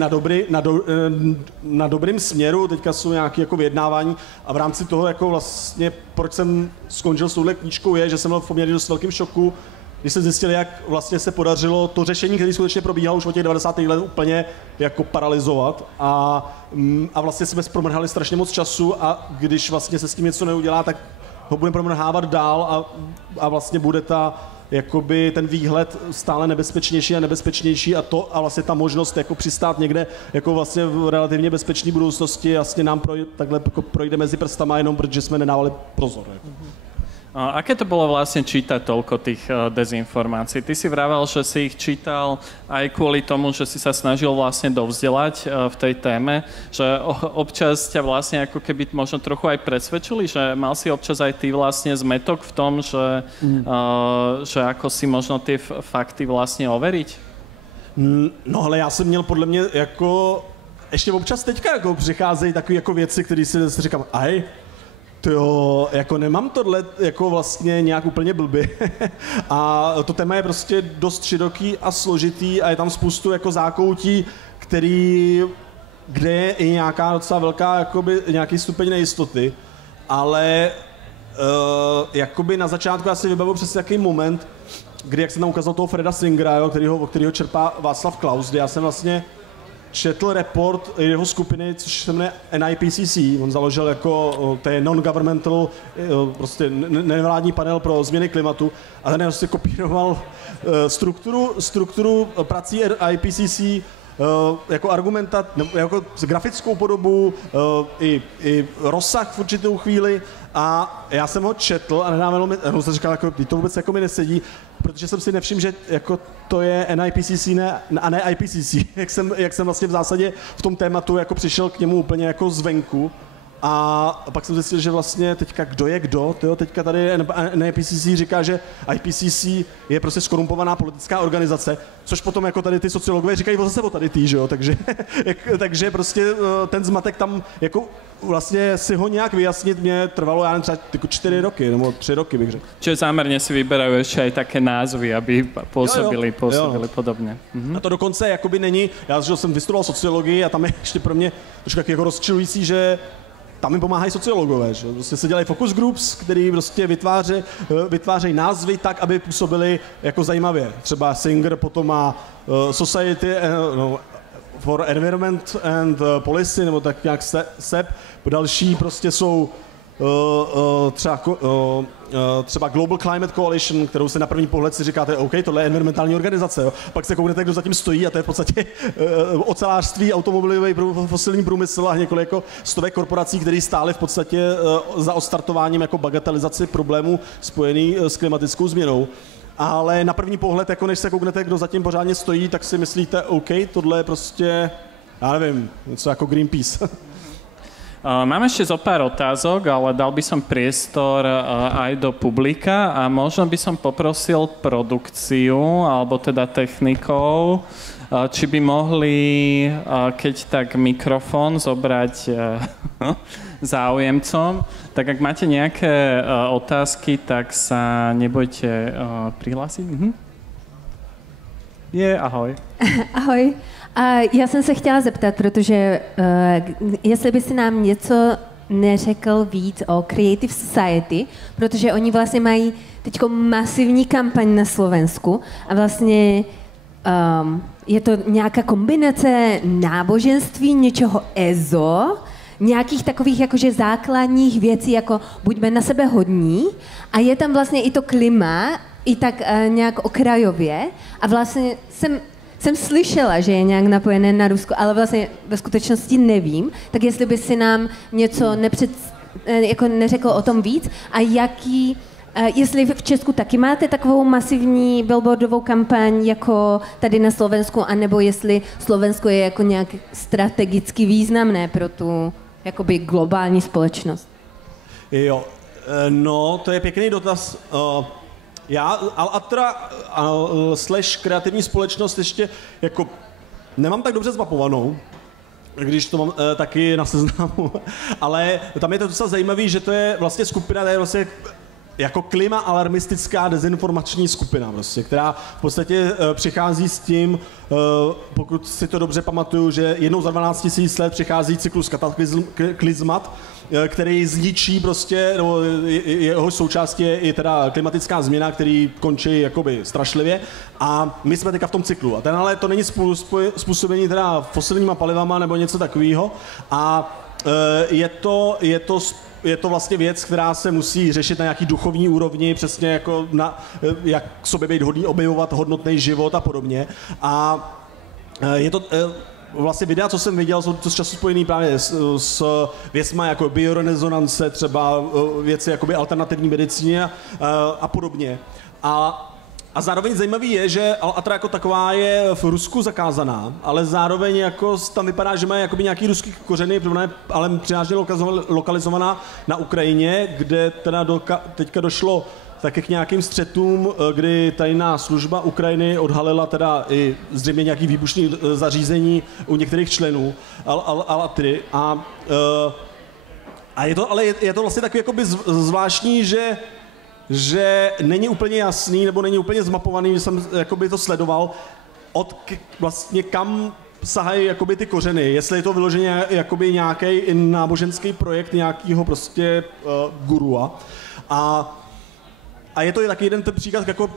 na dobrým směru, teďka jsou nějaké jako vyjednávání a v rámci toho jako vlastně, proč jsem skončil s touhle knížkou je, že jsem byl v poměrně dost velkým šoku, když jsem zjistil, jak vlastně se podařilo to řešení, které skutečně probíhalo už od těch 90. let úplně jako paralyzovat a vlastně jsme promrhali strašně moc času a když vlastně se s tím něco neudělá, tak ho budeme promrhávat dál a vlastně bude jakoby ten výhled stále nebezpečnější a nebezpečnější a vlastně ta možnost jako přistát někde jako vlastně v relativně bezpečné budoucnosti vlastně nám takhle jako projde mezi prstama jenom, protože jsme nedávali pozor. Jako. Aké to bolo vlastne čítať toľko tých dezinformácií? Ty si vravel, že si ich čítal aj kvôli tomu, že si sa snažil vlastne dovzdelať v tej téme, že občas ťa vlastne ako keby možno trochu aj presvedčili, že mal si občas aj ty vlastne zmetok v tom, že ako si možno tie fakty vlastne overiť? No ale já jsem měl podle mě jako, ještě občas teďka jako přicházejí takové jako věci, které si říkám, jo, jako nemám tohle jako vlastně nějak úplně blbě a to téma je prostě dost široký a složitý a je tam spoustu jako zákoutí, kde je i nějaká docela velká jakoby, nějaký stupeň nejistoty, ale jakoby na začátku já si vybavuji přesně jaký moment, kdy jak jsem tam ukázal toho Freda Singera, o kterého čerpá Václav Klaus, kdy já jsem vlastně četl report jeho skupiny, což se jmenuje NIPCC. On založil jako to je non-governmental, prostě nevládní panel pro změny klimatu a ten prostě kopíroval strukturu prací IPCC jako argumenta, jako grafickou podobu, i rozsah v určitou chvíli a já jsem ho četl a nedávalo mi, jsem říkal, jako, to vůbec jako mi nesedí, protože jsem si nevšiml, že jako to je NIPCC a ne IPCC, jak jsem vlastně v zásadě v tom tématu jako přišel k němu úplně jako zvenku. A pak jsem zjistil, že vlastně teďka kdo je kdo, teďka tady NIPCC říká, že IPCC je prostě skorumpovaná politická organizace, což potom jako tady ty sociologové říkají zase o tady ty, že jo, takže prostě ten zmatek tam jako vlastně si ho nějak vyjasnit mě trvalo, já nevím, třeba 4 roky, nebo 3 roky bych řekl. Čiže zámerně si vyberají ještě aj také názvy, aby působili podobně. A to dokonce jakoby není, já jsem vystudoval sociologii a tam je ještě pro mě trošku jako rozčilující, že tam jim pomáhají sociologové, že? Prostě se dělají focus groups, který prostě vytvářejí názvy tak, aby působily jako zajímavě. Třeba Singer potom má Society for Environment and Policy, nebo tak nějak SEP. Další prostě jsou třeba Global Climate Coalition, kterou se na první pohled si říkáte, OK, tohle je environmentální organizace, jo. Pak se kouknete, kdo zatím stojí a to je v podstatě ocelářství, automobilový fosilní průmysl a několik jako stovek korporací, které stály v podstatě za odstartováním jako bagatelizaci problémů spojený s klimatickou změnou. Ale na první pohled, jako než se kouknete, kdo zatím pořádně stojí, tak si myslíte, OK, tohle je prostě, já nevím, něco jako Greenpeace. Mám ešte zo pár otázok, ale dal by som priestor aj do publika a možno by som poprosil produkciu, alebo teda technikov, či by mohli, keď tak mikrofón zobrať záujemcom. Tak ak máte nejaké otázky, tak sa nebojte prihlásiť. Ahoj. Ahoj. A já jsem se chtěla zeptat, protože jestli by si nám něco neřekl víc o Creative Society, protože oni vlastně mají teď masivní kampaň na Slovensku a vlastně je to nějaká kombinace náboženství, něčeho EZO, nějakých takových jakože základních věcí, jako buďme na sebe hodní a je tam vlastně i to klima i tak nějak okrajově a vlastně jsem slyšela, že je nějak napojené na Rusko, ale vlastně ve skutečnosti nevím, tak jestli by si nám něco jako neřekl o tom víc a jestli v Česku taky máte takovou masivní billboardovou kampaň jako tady na Slovensku, anebo jestli Slovensko je jako nějak strategicky významné pro tu jakoby globální společnost. Jo, no to je pěkný dotaz. Já Al-Atra / kreativní společnost ještě jako nemám tak dobře zmapovanou, když to mám taky na seznamu, ale tam je to docela zajímavé, že to je vlastně skupina, to je vlastně jako klima alarmistická dezinformační skupina, prostě, která v podstatě přichází s tím, pokud si to dobře pamatuju, že jednou za 12 000 let přichází cyklus kataklizmat, který zničí prostě, no, jeho součástí je i teda klimatická změna, který končí jakoby strašlivě a my jsme teďka v tom cyklu. A ten ale to není způsobení teda fosilníma palivama nebo něco takového a je to vlastně věc, která se musí řešit na nějaký duchovní úrovni, přesně jako jak sobě být hodný, objevovat hodnotný život a podobně. A je to vlastně videa, co jsem viděl, jsou to často spojený právě s věcma jako bioresonance, třeba věci jakoby alternativní medicíny a podobně. A zároveň zajímavý je, že Al-Atra jako taková je v Rusku zakázaná, ale zároveň jako tam vypadá, že má jakoby nějaký ruský kořeny, ale převážně lokalizovaná na Ukrajině, kde teda teďka došlo také k nějakým střetům, kdy tajná služba Ukrajiny odhalila teda i zřejmě nějaký výbušný zařízení u některých členů Al-Atry a je to vlastně takový jakoby zvláštní, že není úplně jasný, nebo není úplně zmapovaný, že jsem jakoby to sledoval, vlastně kam sahají jakoby ty kořeny, jestli je to vyloženě jakoby nějaký náboženský projekt nějakého prostě gurua. A je to taky jeden ten příklad jako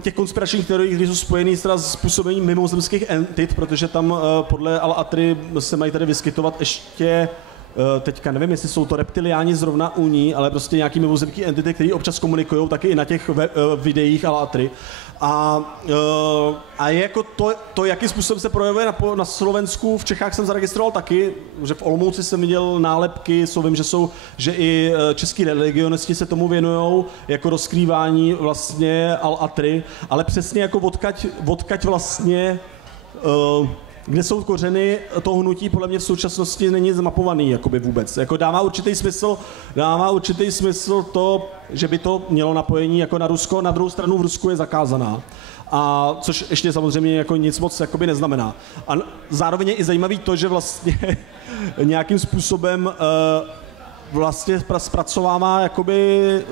těch konspiračních teorií, které jsou spojený s působením mimozemských entit, protože tam podle Al-Atry se mají tady vyskytovat ještě teďka nevím, jestli jsou to reptiliáni zrovna u ní, ale prostě nějaký mimozemský entity, které občas komunikují taky i na těch videích Al-Atry. A je jako to, jakým způsobem se projevuje na Slovensku, v Čechách jsem zaregistroval taky, že v Olomouci jsem viděl nálepky, vím, že i český religionisti se tomu věnujou, jako rozkrývání vlastně Al-Atry, ale přesně jako odkaď vlastně kde jsou kořeny toho hnutí, podle mě v současnosti není zmapovaný jakoby vůbec. Jako dává určitý smysl to, že by to mělo napojení jako na Rusko, na druhou stranu v Rusku je zakázaná. A což ještě samozřejmě jako nic moc jakoby neznamená. A zároveň je i zajímavý to, že vlastně nějakým způsobem vlastně zpracovává jakoby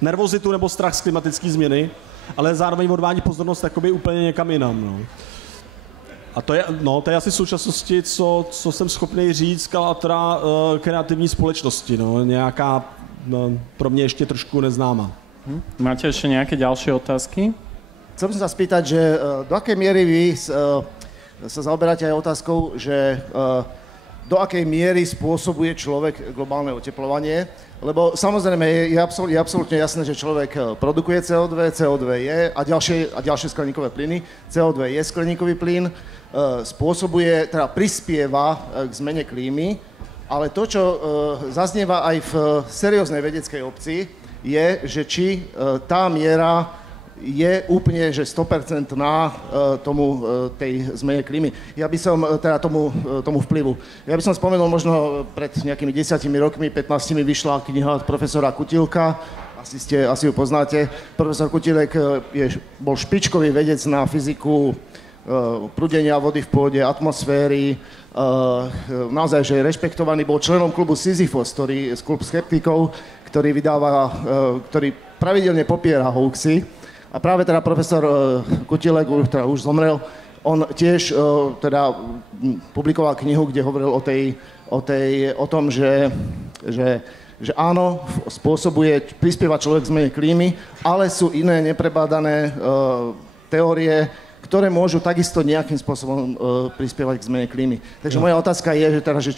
nervozitu nebo strach z klimatické změny, ale zároveň odvádí pozornost jakoby úplně někam jinam. No. A to je asi v současnosti, co jsem schopný říct, Al-Atra kreativní společnosti, no, nějaká pro mě ještě trošku neznáma. Máte ještě nějaké další otázky? Chcem sa spýtať, že do akej miery vy sa zaoberáte aj otázkou, že do akej miery spôsobuje človek globálne oteplovanie, lebo samozrejme je absolútne jasné, že človek produkuje CO2, CO2 je a ďalšie skleníkové plyny, CO2 je skleníkový plyn, spôsobuje, teda prispieva k zmene klímy, ale to, čo zaznieva aj v serióznej vedeckej obci, je, že či tá miera je úplne, že 100% na tej zmene klímy. Ja by som, teda tomu vplyvu. Ja by som spomenul možno pred nejakými 10 rokmi, 15 vyšla kniha od profesora Kutilka, asi ju poznáte. Profesor Kutilek bol špičkový vedec na fyziku prúdenia vody v pôde, atmosféry, naozaj, že rešpektovaný, bol členom klubu Sisyphos, klub skeptikov, ktorý pravidelne popiera hoaxy. A práve teda profesor Kutilek, ktorý už zomrel, on tiež teda publikoval knihu, kde hovoril o tom, že áno, prispieva človek k zmene klímy, ale sú iné neprebádané teórie, ktoré môžu takisto nejakým spôsobom prispievať k zmene klímy. Takže moja otázka je, že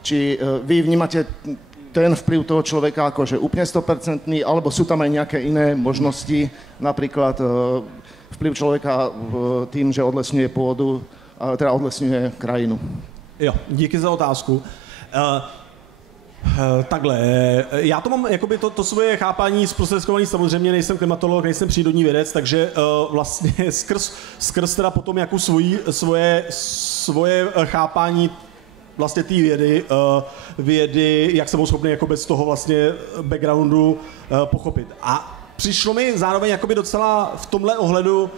či vy vnímate ten vplyv toho človeka akože úplne 100%, alebo sú tam aj nejaké iné možnosti, napríklad vplyv človeka tým, že odlesňuje pôdu, teda odlesňuje krajinu. Jo, díky za otázku. Takhle, já to mám jakoby to svoje chápání zprostředkovaný, samozřejmě nejsem klimatolog, nejsem přírodní vědec, takže vlastně skrz teda potom jako svoje chápání vlastně té vědy, jak jsem byl schopný jako bez toho vlastně backgroundu pochopit. A přišlo mi zároveň jakoby docela v tomhle ohledu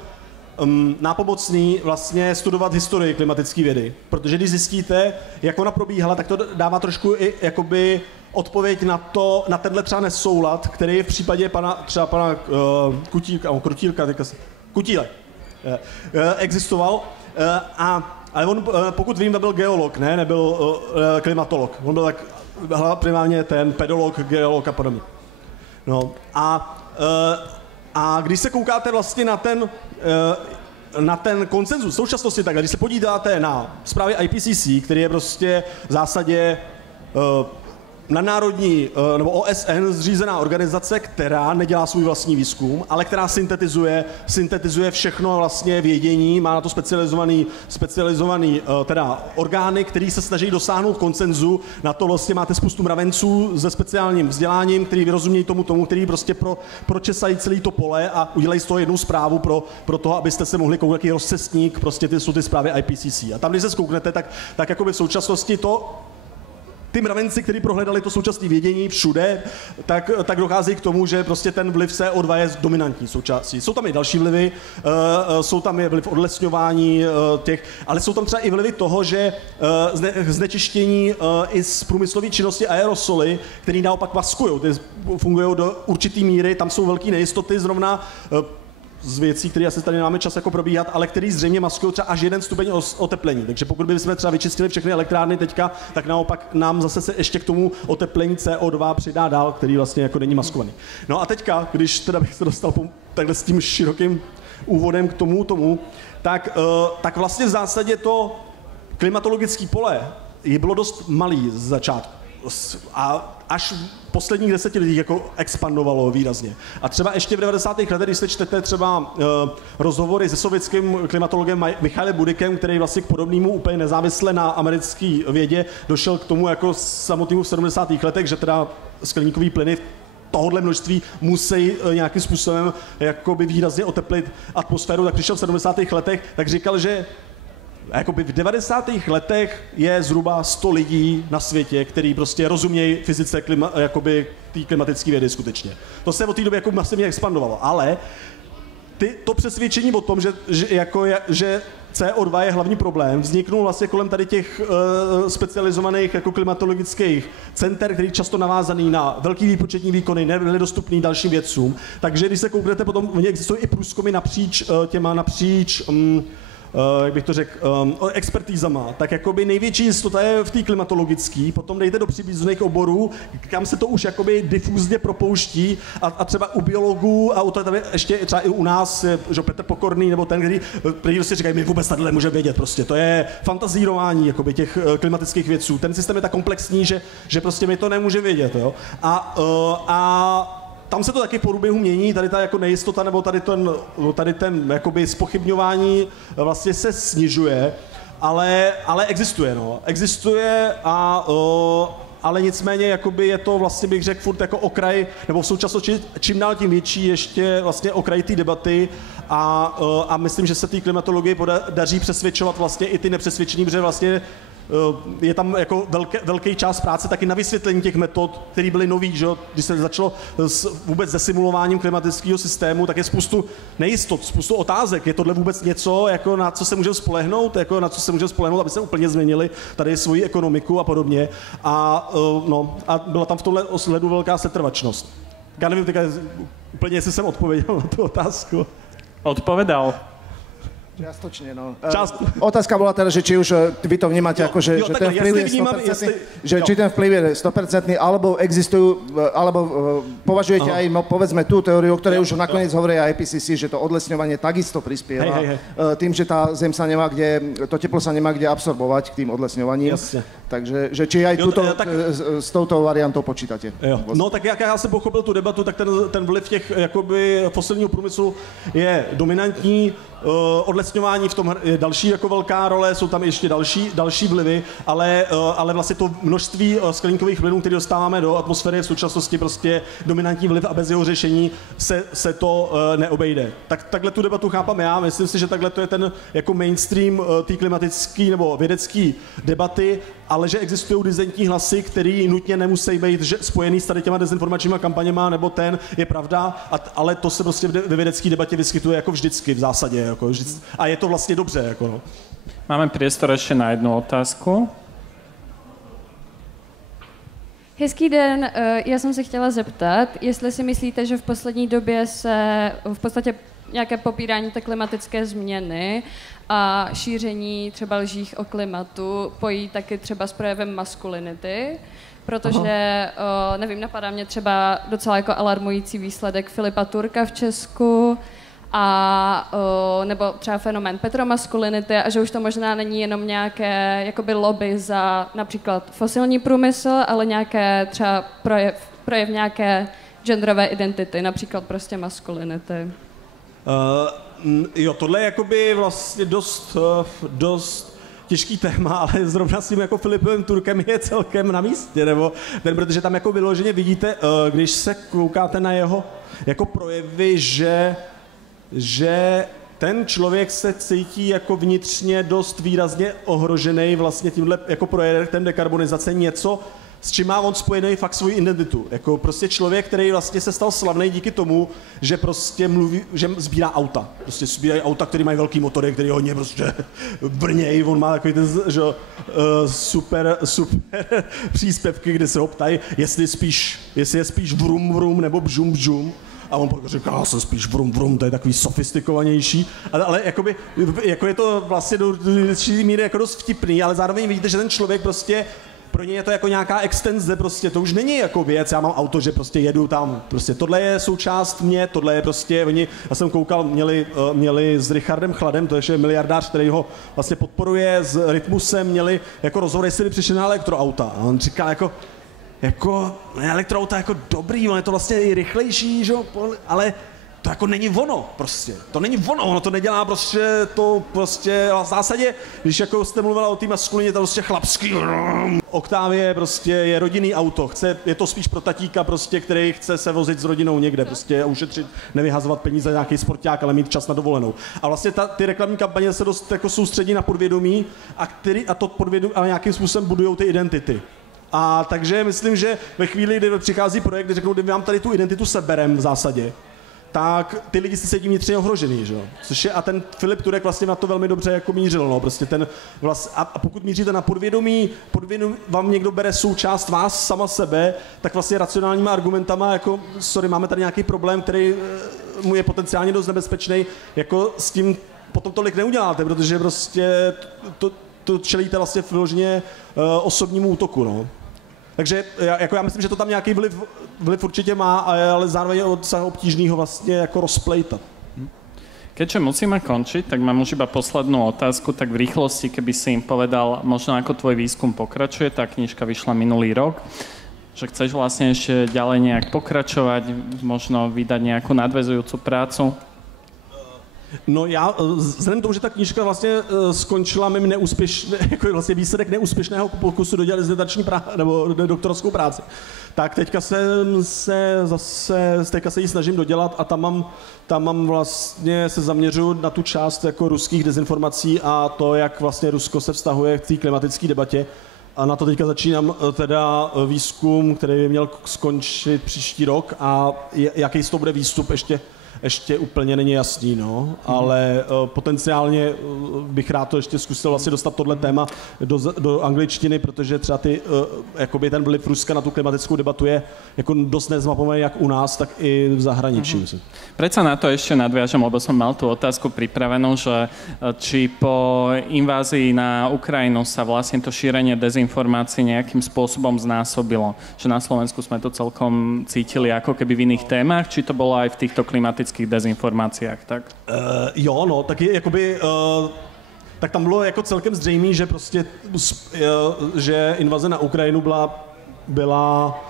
nápomocný vlastně studovat historii klimatické vědy, protože když zjistíte, jak ona probíhala, tak to dává trošku i jakoby odpověď na tenhle třeba nesoulad, který v případě pana Kutíle existoval, ale on, pokud vím, byl geolog, nebyl klimatolog, on byl tak primárně ten pedolog, geolog a podobně. No a když se koukáte vlastně na ten konsenzus v současnosti, tak když se podíváte na zprávy IPCC, který je prostě v zásadě nadnárodní nebo OSN zřízená organizace, která nedělá svůj vlastní výzkum, ale která syntetizuje všechno vlastně vědění, má na to specializovaný teda orgány, který se snaží dosáhnout konsenzu. Na to vlastně máte spoustu mravenců se speciálním vzděláním, který vyrozumějí tomu, který prostě pročesají celé to pole a udělají z toho jednu zprávu pro to, abyste se mohli kouknout, jaký rozcestník, prostě jsou ty zprávy IPCC. A tam, když se zkouknete, tak jakoby v současnosti ty mravenci, kteří prohledali to současné vědění všude, tak dochází k tomu, že prostě ten vliv CO2 je dominantní součástí. Jsou tam i další vlivy, jsou tam i vliv odlesňování ale jsou tam třeba i vlivy toho, že znečištění i z průmyslové činnosti aerosoly, které naopak vaskují, ty fungují do určitý míry, tam jsou velké nejistoty zrovna, z věcí, které asi tady nemáme čas jako probíhat, ale který zřejmě maskují třeba až 1 stupeň oteplení. Takže pokud bychom třeba vyčistili všechny elektrárny teďka, tak naopak nám zase se ještě k tomu oteplení CO2 přidá dál, který vlastně jako není maskovaný. No a teďka, když teda bych se dostal takhle s tím širokým úvodem k tomu, tak vlastně v zásadě to klimatologické pole bylo dost malý z začátku. A až v posledních 10 letech jako expandovalo výrazně. A třeba ještě v 90. letech, když se čtete třeba rozhovory se sovětským klimatologem Michailem Budikem, který vlastně k podobnému úplně nezávisle na americké vědě došel k tomu jako samotnému v 70. letech, že teda skleníkový plyny tohodle množství musí nějakým způsobem jakoby výrazně oteplit atmosféru, tak přišel v 70. letech, tak říkal, že jakoby v 90. letech je zhruba 100 lidí na světě, který prostě rozumějí fyzice jakoby té klimatické vědy skutečně. To se od té doby jako masivně expandovalo, ale to přesvědčení o tom, že CO2 je hlavní problém, vzniknul vlastně kolem tady těch specializovaných jako klimatologických center, který často navázaný na velký výpočetní výkony, nedostupný dalším vědcům. Takže když se kouknete potom, oni existují i průzkumy napříč jak bych to řekl, expertízama, tak jakoby největší jistota je v té klimatologické, potom dejte do příbuzných oborů, kam se to už jakoby difúzně propouští a třeba u biologů a tady ještě třeba i u nás, že Petr Pokorný nebo ten, který si říkají, my vůbec tady nemůžeme vědět prostě, to je fantazírování jakoby těch klimatických vědců, ten systém je tak komplexní, že prostě my to nemůžeme vědět, jo. A tam se to taky po průběhu mění, tady ta jako nejistota nebo tady ten jakoby zpochybňování vlastně se snižuje, ale existuje, no. Existuje ale nicméně jakoby je to vlastně bych řekl furt jako okraj, nebo v současnosti čím dál tím větší ještě vlastně okraj té debaty a myslím, že se té klimatologii daří přesvědčovat vlastně i ty nepřesvědčení, protože vlastně je tam jako velký část práce taky na vysvětlení těch metod, které byly nový, že? Když se začalo vůbec se simulováním klimatického systému, tak je spoustu nejistot, spoustu otázek. Je tohle vůbec něco, jako na co se můžeme spolehnout, aby se úplně změnili tady svoji ekonomiku a podobně. A byla tam v tomhle ohledu velká setrvačnost. Já nevím teďka úplně, jestli jsem odpověděl na tu otázku. Odpovedal. Čiastočne, no. Otázka bola teda, že či už vy to vnímate ako, že ten vplyv je 100%, že či ten vplyv je 100%, alebo existujú, alebo považujete aj, povedzme, tú teóriu, o ktorej už nakoniec hovorí aj IPCC, že to odlesňovanie takisto prispieva tým, že tá zem sa nemá kde, to teplo sa nemá kde absorbovať k tým odlesňovaním. Takže že či aj s touto variantou počítate? Jo. No tak jak já jsem pochopil tu debatu, tak ten vliv těch jakoby fosilního průmyslu je dominantní. Odlesňování v tom je další jako velká role, jsou tam ještě další vlivy, ale vlastně to množství skleníkových plynů, které dostáváme do atmosféry, v současnosti prostě dominantní vliv a bez jeho řešení se to neobejde. Takhle tu debatu chápám já, myslím si, že takhle to je ten jako mainstream té klimatické nebo vědecké debaty, ale že existují dizentní hlasy, které nutně nemusí být spojený s tady těma dezinformačníma kampaněma, nebo je pravda, ale to se prostě ve vědecké debatě vyskytuje jako vždycky v zásadě. Jako vždycky, a je to vlastně dobře. Jako no. Máme priestor ještě na jednu otázku. Hezký den, já jsem se chtěla zeptat, jestli si myslíte, že v poslední době se v podstatě nějaké popírání té klimatické změny a šíření třeba lžích o klimatu pojí taky třeba s projevem maskulinity, protože, nevím, napadá mě třeba docela jako alarmující výsledek Filipa Turka v Česku, a nebo třeba fenomén petromaskulinity a že už to možná není jenom nějaké jakoby lobby za například fosilní průmysl, ale nějaké třeba projev nějaké genderové identity, například prostě maskulinity. Jo, tohle je jakoby vlastně dost těžký téma, ale zrovna s tím jako Filipem Turkem je celkem na místě, nebo protože tam jako vyloženě vidíte, když se koukáte na jeho jako projevy, že ten člověk se cítí jako vnitřně dost výrazně ohrožený vlastně tímhle jako projektem dekarbonizace, něco, s čím má on spojený fakt svou identitu. Jako prostě člověk, který vlastně se stal slavný díky tomu, že prostě že sbírá auta. Prostě sbírají auta, které mají velký motory, který hodně prostě brnějí. On má takový ten super příspěvky, kde se ho ptají, jestli je spíš vrum vrum nebo bžum bžum. A on pak říká, já jsem spíš vrum vrum, to je takový sofistikovanější, ale jakoby, jako je to vlastně do určitý míry jako dost vtipný, ale zároveň vidíte, že ten člověk prostě, pro něj je to jako nějaká extenze, prostě to už není jako věc, já mám auto, že prostě jedu tam, prostě tohle je součást mě, tohle je prostě, já jsem koukal, měli s Richardem Chladem, to je miliardář, který ho vlastně podporuje, s Rytmusem, měli jako rozhovor, jestli by přišli na elektroauta a on říkal jako elektroauta jako dobrý, on je to vlastně i rychlejší, že? Ale to jako není ono prostě. To není ono to nedělá prostě, to prostě v zásadě, když jako jste mluvila o té maskulině, to prostě chlapský, Octavie prostě je rodinný auto, je to spíš pro tatíka prostě, který chce se vozit s rodinou někde, prostě ušetřit, nevyhazovat peníze na nějaký sporták, ale mít čas na dovolenou. A vlastně ty reklamní kampaně se dost jako soustředí na podvědomí a to podvědomí ale nějakým způsobem budujou ty identity. A takže myslím, že ve chvíli, kdy přichází projekt, kdy řeknou, kdyby vám tady tu identitu seberem v zásadě, tak ty lidi si cítí vnitřně ohrožený, že jo? A ten Filip Turek vlastně na to velmi dobře jako mířil, no, prostě a pokud míříte na podvědomí vám někdo bere součást vás, sama sebe, tak vlastně racionálníma argumentama, jako, máme tady nějaký problém, který mu je potenciálně dost nebezpečný, jako s tím potom tolik neuděláte, protože prostě to čelíte vlastně vyloženě osobnímu útoku, no. Takže já myslím, že to tam nějaký vliv určitě má, ale zároveň je docela obtížný ho vlastně jako rozplejtat. Keďže musíme končiť, tak mám už iba poslednú otázku, tak v rýchlosti, keby si im povedal, možno ako tvoj výskum pokračuje, tá knižka vyšla minulý rok, že chceš vlastne ešte ďalej nejak pokračovať, možno vydať nejakú nadväzujúcu prácu? No já, vzhledem k tomu, že ta knížka vlastně skončila mým jako vlastně výsledek neúspěšného pokusu dodělat dizertační nebo doktorskou práci, tak teďka se ji snažím dodělat a tam mám vlastně se zaměřuji na tu část jako ruských dezinformací a to, jak vlastně Rusko se vztahuje k té klimatické debatě. A na to teďka začínám teda výzkum, který by měl skončit příští rok a jaký z toho bude výstup ještě úplně není jasný, no, ale potenciálně bych rád to ještě zkusil vlastně dostat tohle téma do angličtiny, protože třeba jakoby ten vliv Ruska na tu klimatickou debatu je jako dost nezmapovaný jak u nás, tak i v zahraničí. Predsa na to ešte nadviažem, lebo som mal tú otázku pripravenú, že či po invázii na Ukrajinu sa vlastne to šírenie dezinformácií nejakým spôsobom znásobilo. Že na Slovensku sme to celkom cítili ako keby v iných témach, či to bolo aj v týchto klimatických dezinformáciách, tak? Jo, no, taky jakoby tak tam bylo jako celkem zřejmé, že prostě, že invaze na Ukrajinu byla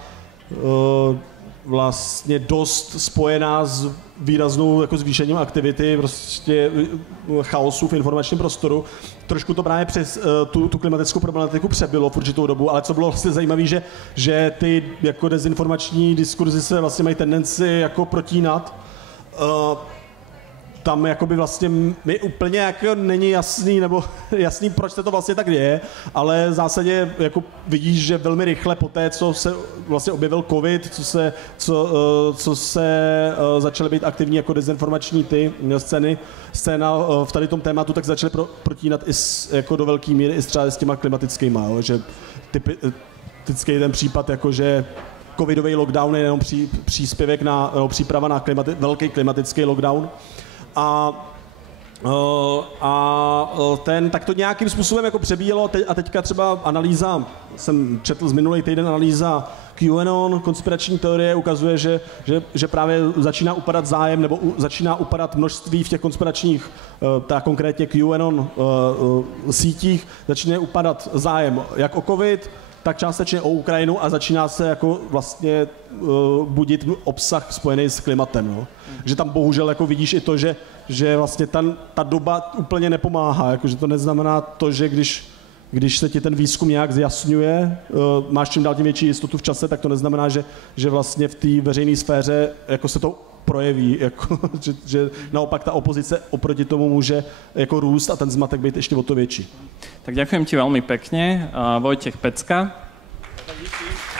vlastně dost spojená s výraznou jako zvýšením aktivity, prostě chaosu v informačním prostoru. Trošku to právě přes tu klimatickou problematiku přebylo v určitou dobu, ale co bylo vlastně zajímavé, že ty jako dezinformační diskurzy se vlastně mají tendenci jako protínat. Tam jakoby vlastně mi úplně jako není jasný, nebo jasný, proč se to vlastně tak děje, ale v zásadě jako vidíš, že velmi rychle po té, co se vlastně objevil covid, co se začaly být aktivní jako dezinformační ty scéna v tady tom tématu, tak začaly protínat i jako do velké míry i třeba s těma klimatickýma, jo, že typický ten případ, jako že covidový lockdown je jenom příspěvek nebo příprava na velký klimatický lockdown. Tak to nějakým způsobem jako přebíjelo a teďka třeba analýza, jsem četl z minulý týden analýza QAnon, konspirační teorie ukazuje, že právě začíná upadat zájem nebo začíná upadat množství v těch konspiračních, konkrétně QAnon sítích, začíná upadat zájem jak o covid, tak částečně o Ukrajinu a začíná se jako vlastně budit obsah spojený s klimatem. No. Že tam bohužel jako vidíš i to, že vlastně ta doba úplně nepomáhá. Jako, že to neznamená to, že když se ti ten výzkum nějak zjasňuje, máš čím dál tím větší jistotu v čase, tak to neznamená, že vlastně v té veřejné sféře jako se to projeví, jako, že naopak ta opozice oproti tomu může jako růst a ten zmatek být ještě o to větší. Tak ďakujem ti veľmi pekne. Vojtech Pecka. Díky.